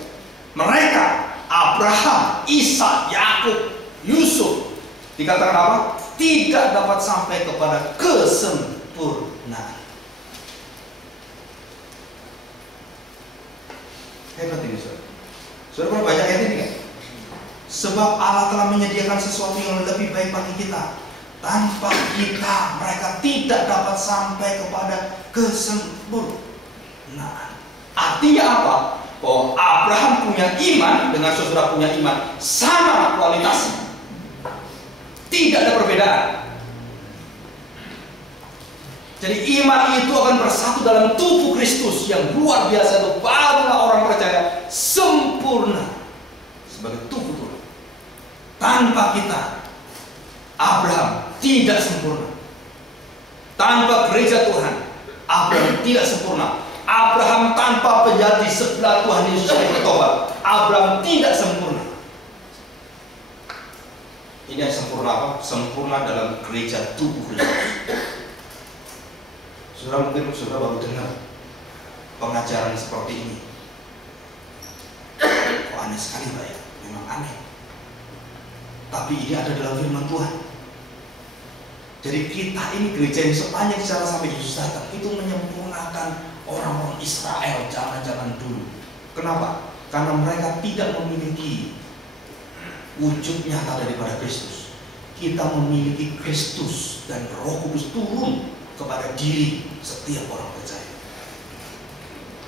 Mereka, Abraham, Ishak, Yakub, Yusuf, dikatakan apa? Tidak dapat sampai kepada kesempurnaan. Hebat ini, saudara. Saudara pernah baca ayat ini kan? Sebab Allah telah menyediakan sesuatu yang lebih baik bagi kita. Tanpa kita, mereka tidak dapat sampai kepada kesempurnaan. Artinya apa? bahwa Abraham punya iman dengan saudara punya iman sama kualitasnya. Tidak ada perbedaan. Jadi iman itu akan bersatu dalam tubuh Kristus yang luar biasa itu. Barulah orang percaya sempurna sebagai tubuh Tuhan. Tanpa kita, Abraham tidak sempurna. Tanpa gereja Tuhan, Abraham tidak sempurna. Abraham tanpa penjahat di sebelah Tuhan Yesus yang bertobat, Abraham tidak sempurna. Ini yang sempurna apa? Sempurna dalam gereja tubuh Kristus. Saudara, mungkin saudara baru dengar pengajaran seperti ini. Kok aneh sekali Pak ya? Memang aneh. Tapi ini ada dalam firman Tuhan. Jadi kita ini gereja yang sepanjang sejarah sampai Yesus datang itu menyempurnakan orang-orang Israel zaman-zaman dulu. Kenapa? Karena mereka tidak memiliki wujud nyata daripada Kristus. Kita memiliki Kristus dan Roh Kudus turun kepada diri setiap orang percaya.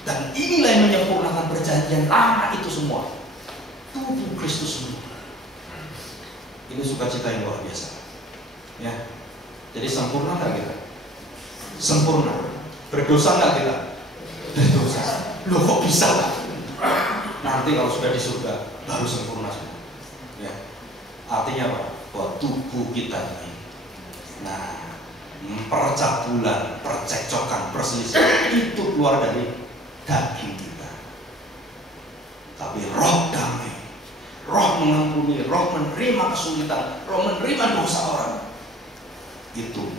Dan inilah yang menyempurnakan perjanjian lama itu semua. Tubuh Kristus semua. Ini sukacita yang luar biasa. Ya. Jadi sempurna nggak kita? Sempurna. Berdosa nggak kita? Berdosa. Loh kok bisa Pak? Nanti kalau sudah di surga baru sempurna semua. Ya. Artinya apa? Bahwa tubuh kita ini, nah, percabulan, percekcokan, perselisihan itu keluar dari daging kita. Tapi roh damai, roh mengampuni, roh menerima kesulitan, roh menerima dosa orang, itu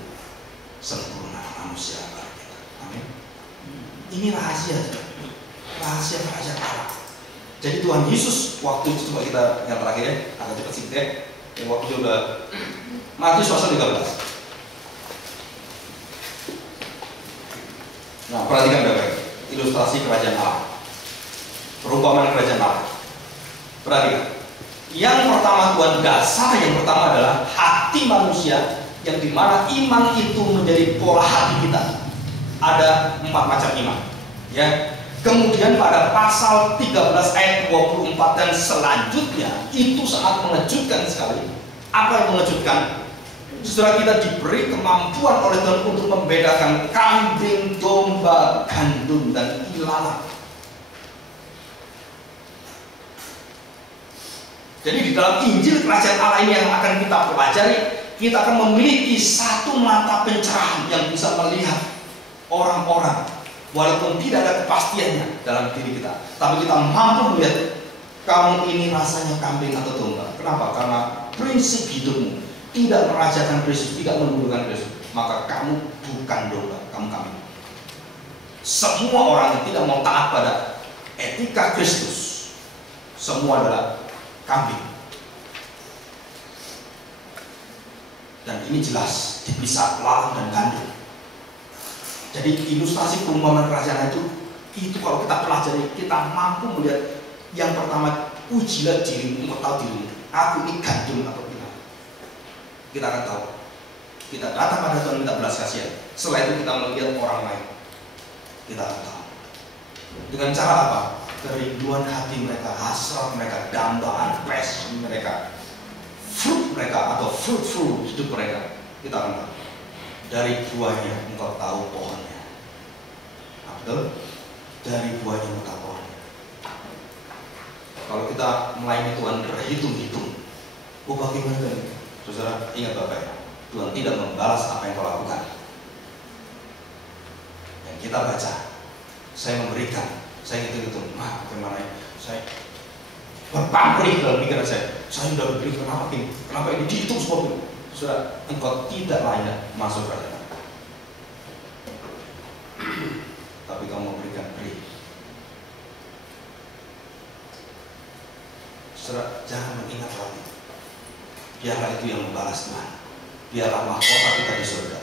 sempurna manusia kita. Amin. Ini rahasia Allah. Jadi Tuhan Yesus waktu itu, coba kita yang terakhir ya, agak cepat sih deh. Yang waktu itu udah Matius pasal 13. Nah, perhatikan baik-baik ilustrasi kerajaan Allah, perumpamaan kerajaan Allah. Perhatikan. Yang pertama Tuhan, dasar yang pertama adalah hati manusia, yang dimana iman itu menjadi pola hati kita. Ada 4 macam iman, ya. Kemudian pada pasal 13 ayat 24 dan selanjutnya itu sangat mengejutkan sekali. Apa yang mengejutkan? Saudara, kita diberi kemampuan oleh Tuhan untuk membedakan kambing, domba, gandum, dan ilalang. Jadi di dalam Injil Kerajaan Allah ini yang akan kita pelajari, kita akan memiliki satu mata pencerahan yang bisa melihat orang-orang, walaupun tidak ada kepastiannya dalam diri kita, tapi kita mampu melihat kamu ini rasanya kambing atau domba. Kenapa? Karena prinsip hidupmu tidak merajakan Kristus, tidak menundukkan Kristus, maka kamu bukan domba, kamu kambing. Semua orang yang tidak mau taat pada etika Kristus, semua adalah kambing. Dan ini jelas dipisah lalang dan gandum. Jadi ilustrasi perumpamaan kerajaan itu kalau kita pelajari, kita mampu melihat yang pertama, ujilah dirimu, engkau tahu dirimu, aku ini gandum atau tidak. Kita akan tahu. Kita datang pada Tuhan minta belas kasihan. Setelah itu kita melihat orang lain, kita akan tahu. Dengan cara apa? Kerinduan hati mereka, hasrat mereka, dambaan, passion mereka, fruit mereka atau fruit hidup mereka, kita akan tahu. Dari buahnya engkau tahu pohonnya. Nah, betul? Dari buahnya engkau tahu pohonnya. Kalau kita melayani Tuhan berhitung-hitung, bagaimana kan? Saudara, ingat Bapak ya, Tuhan tidak membalas apa yang kau lakukan. Yang kita baca, saya memberikan, saya hitung-hitung, bagaimana ya? Saya berpamrih dalam pikiran saya sudah beri, kenapa ini? Kenapa ini dihitung seperti itu? Saudara, engkau tidak layak masuk kerajaan. Tapi kamu memberikan beri. Saudara, jangan mengingat lagi. Biarlah itu yang membalas Tuhan. Biarlah mahkota kita di surga.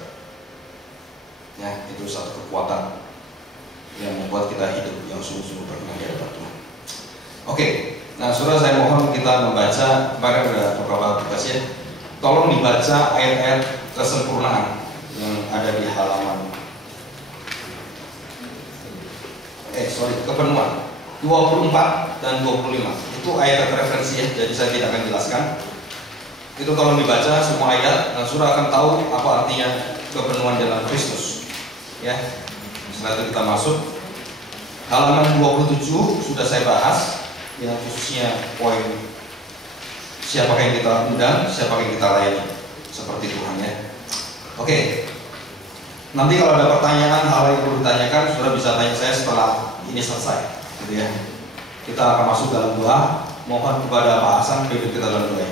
Ya, itu satu kekuatan yang membuat kita hidup yang sungguh-sungguh berkenan di hadapan Tuhan. Oke, nah saudara, saya mohon kita membaca, kemarin ada beberapa tugas ya. Tolong dibaca ayat-ayat kesempurnaan yang ada di halaman kepenuhan 24 dan 25. Itu ayat referensi ya, jadi saya tidak akan jelaskan. Itu kalau dibaca semua ayat, dan saudara akan tahu apa artinya kepenuhan dalam Kristus. Ya, setelah itu kita masuk halaman 27 sudah saya bahas, yang khususnya poin siapa yang kita undang, siapa yang kita layani, seperti Tuhan ya. Oke. Nanti kalau ada pertanyaan, hal yang perlu ditanyakan, saudara bisa tanya saya setelah ini selesai, gitu ya. Kita akan masuk dalam doa. Mohon kepada Pak Hasan, pimpin kita dalam doa.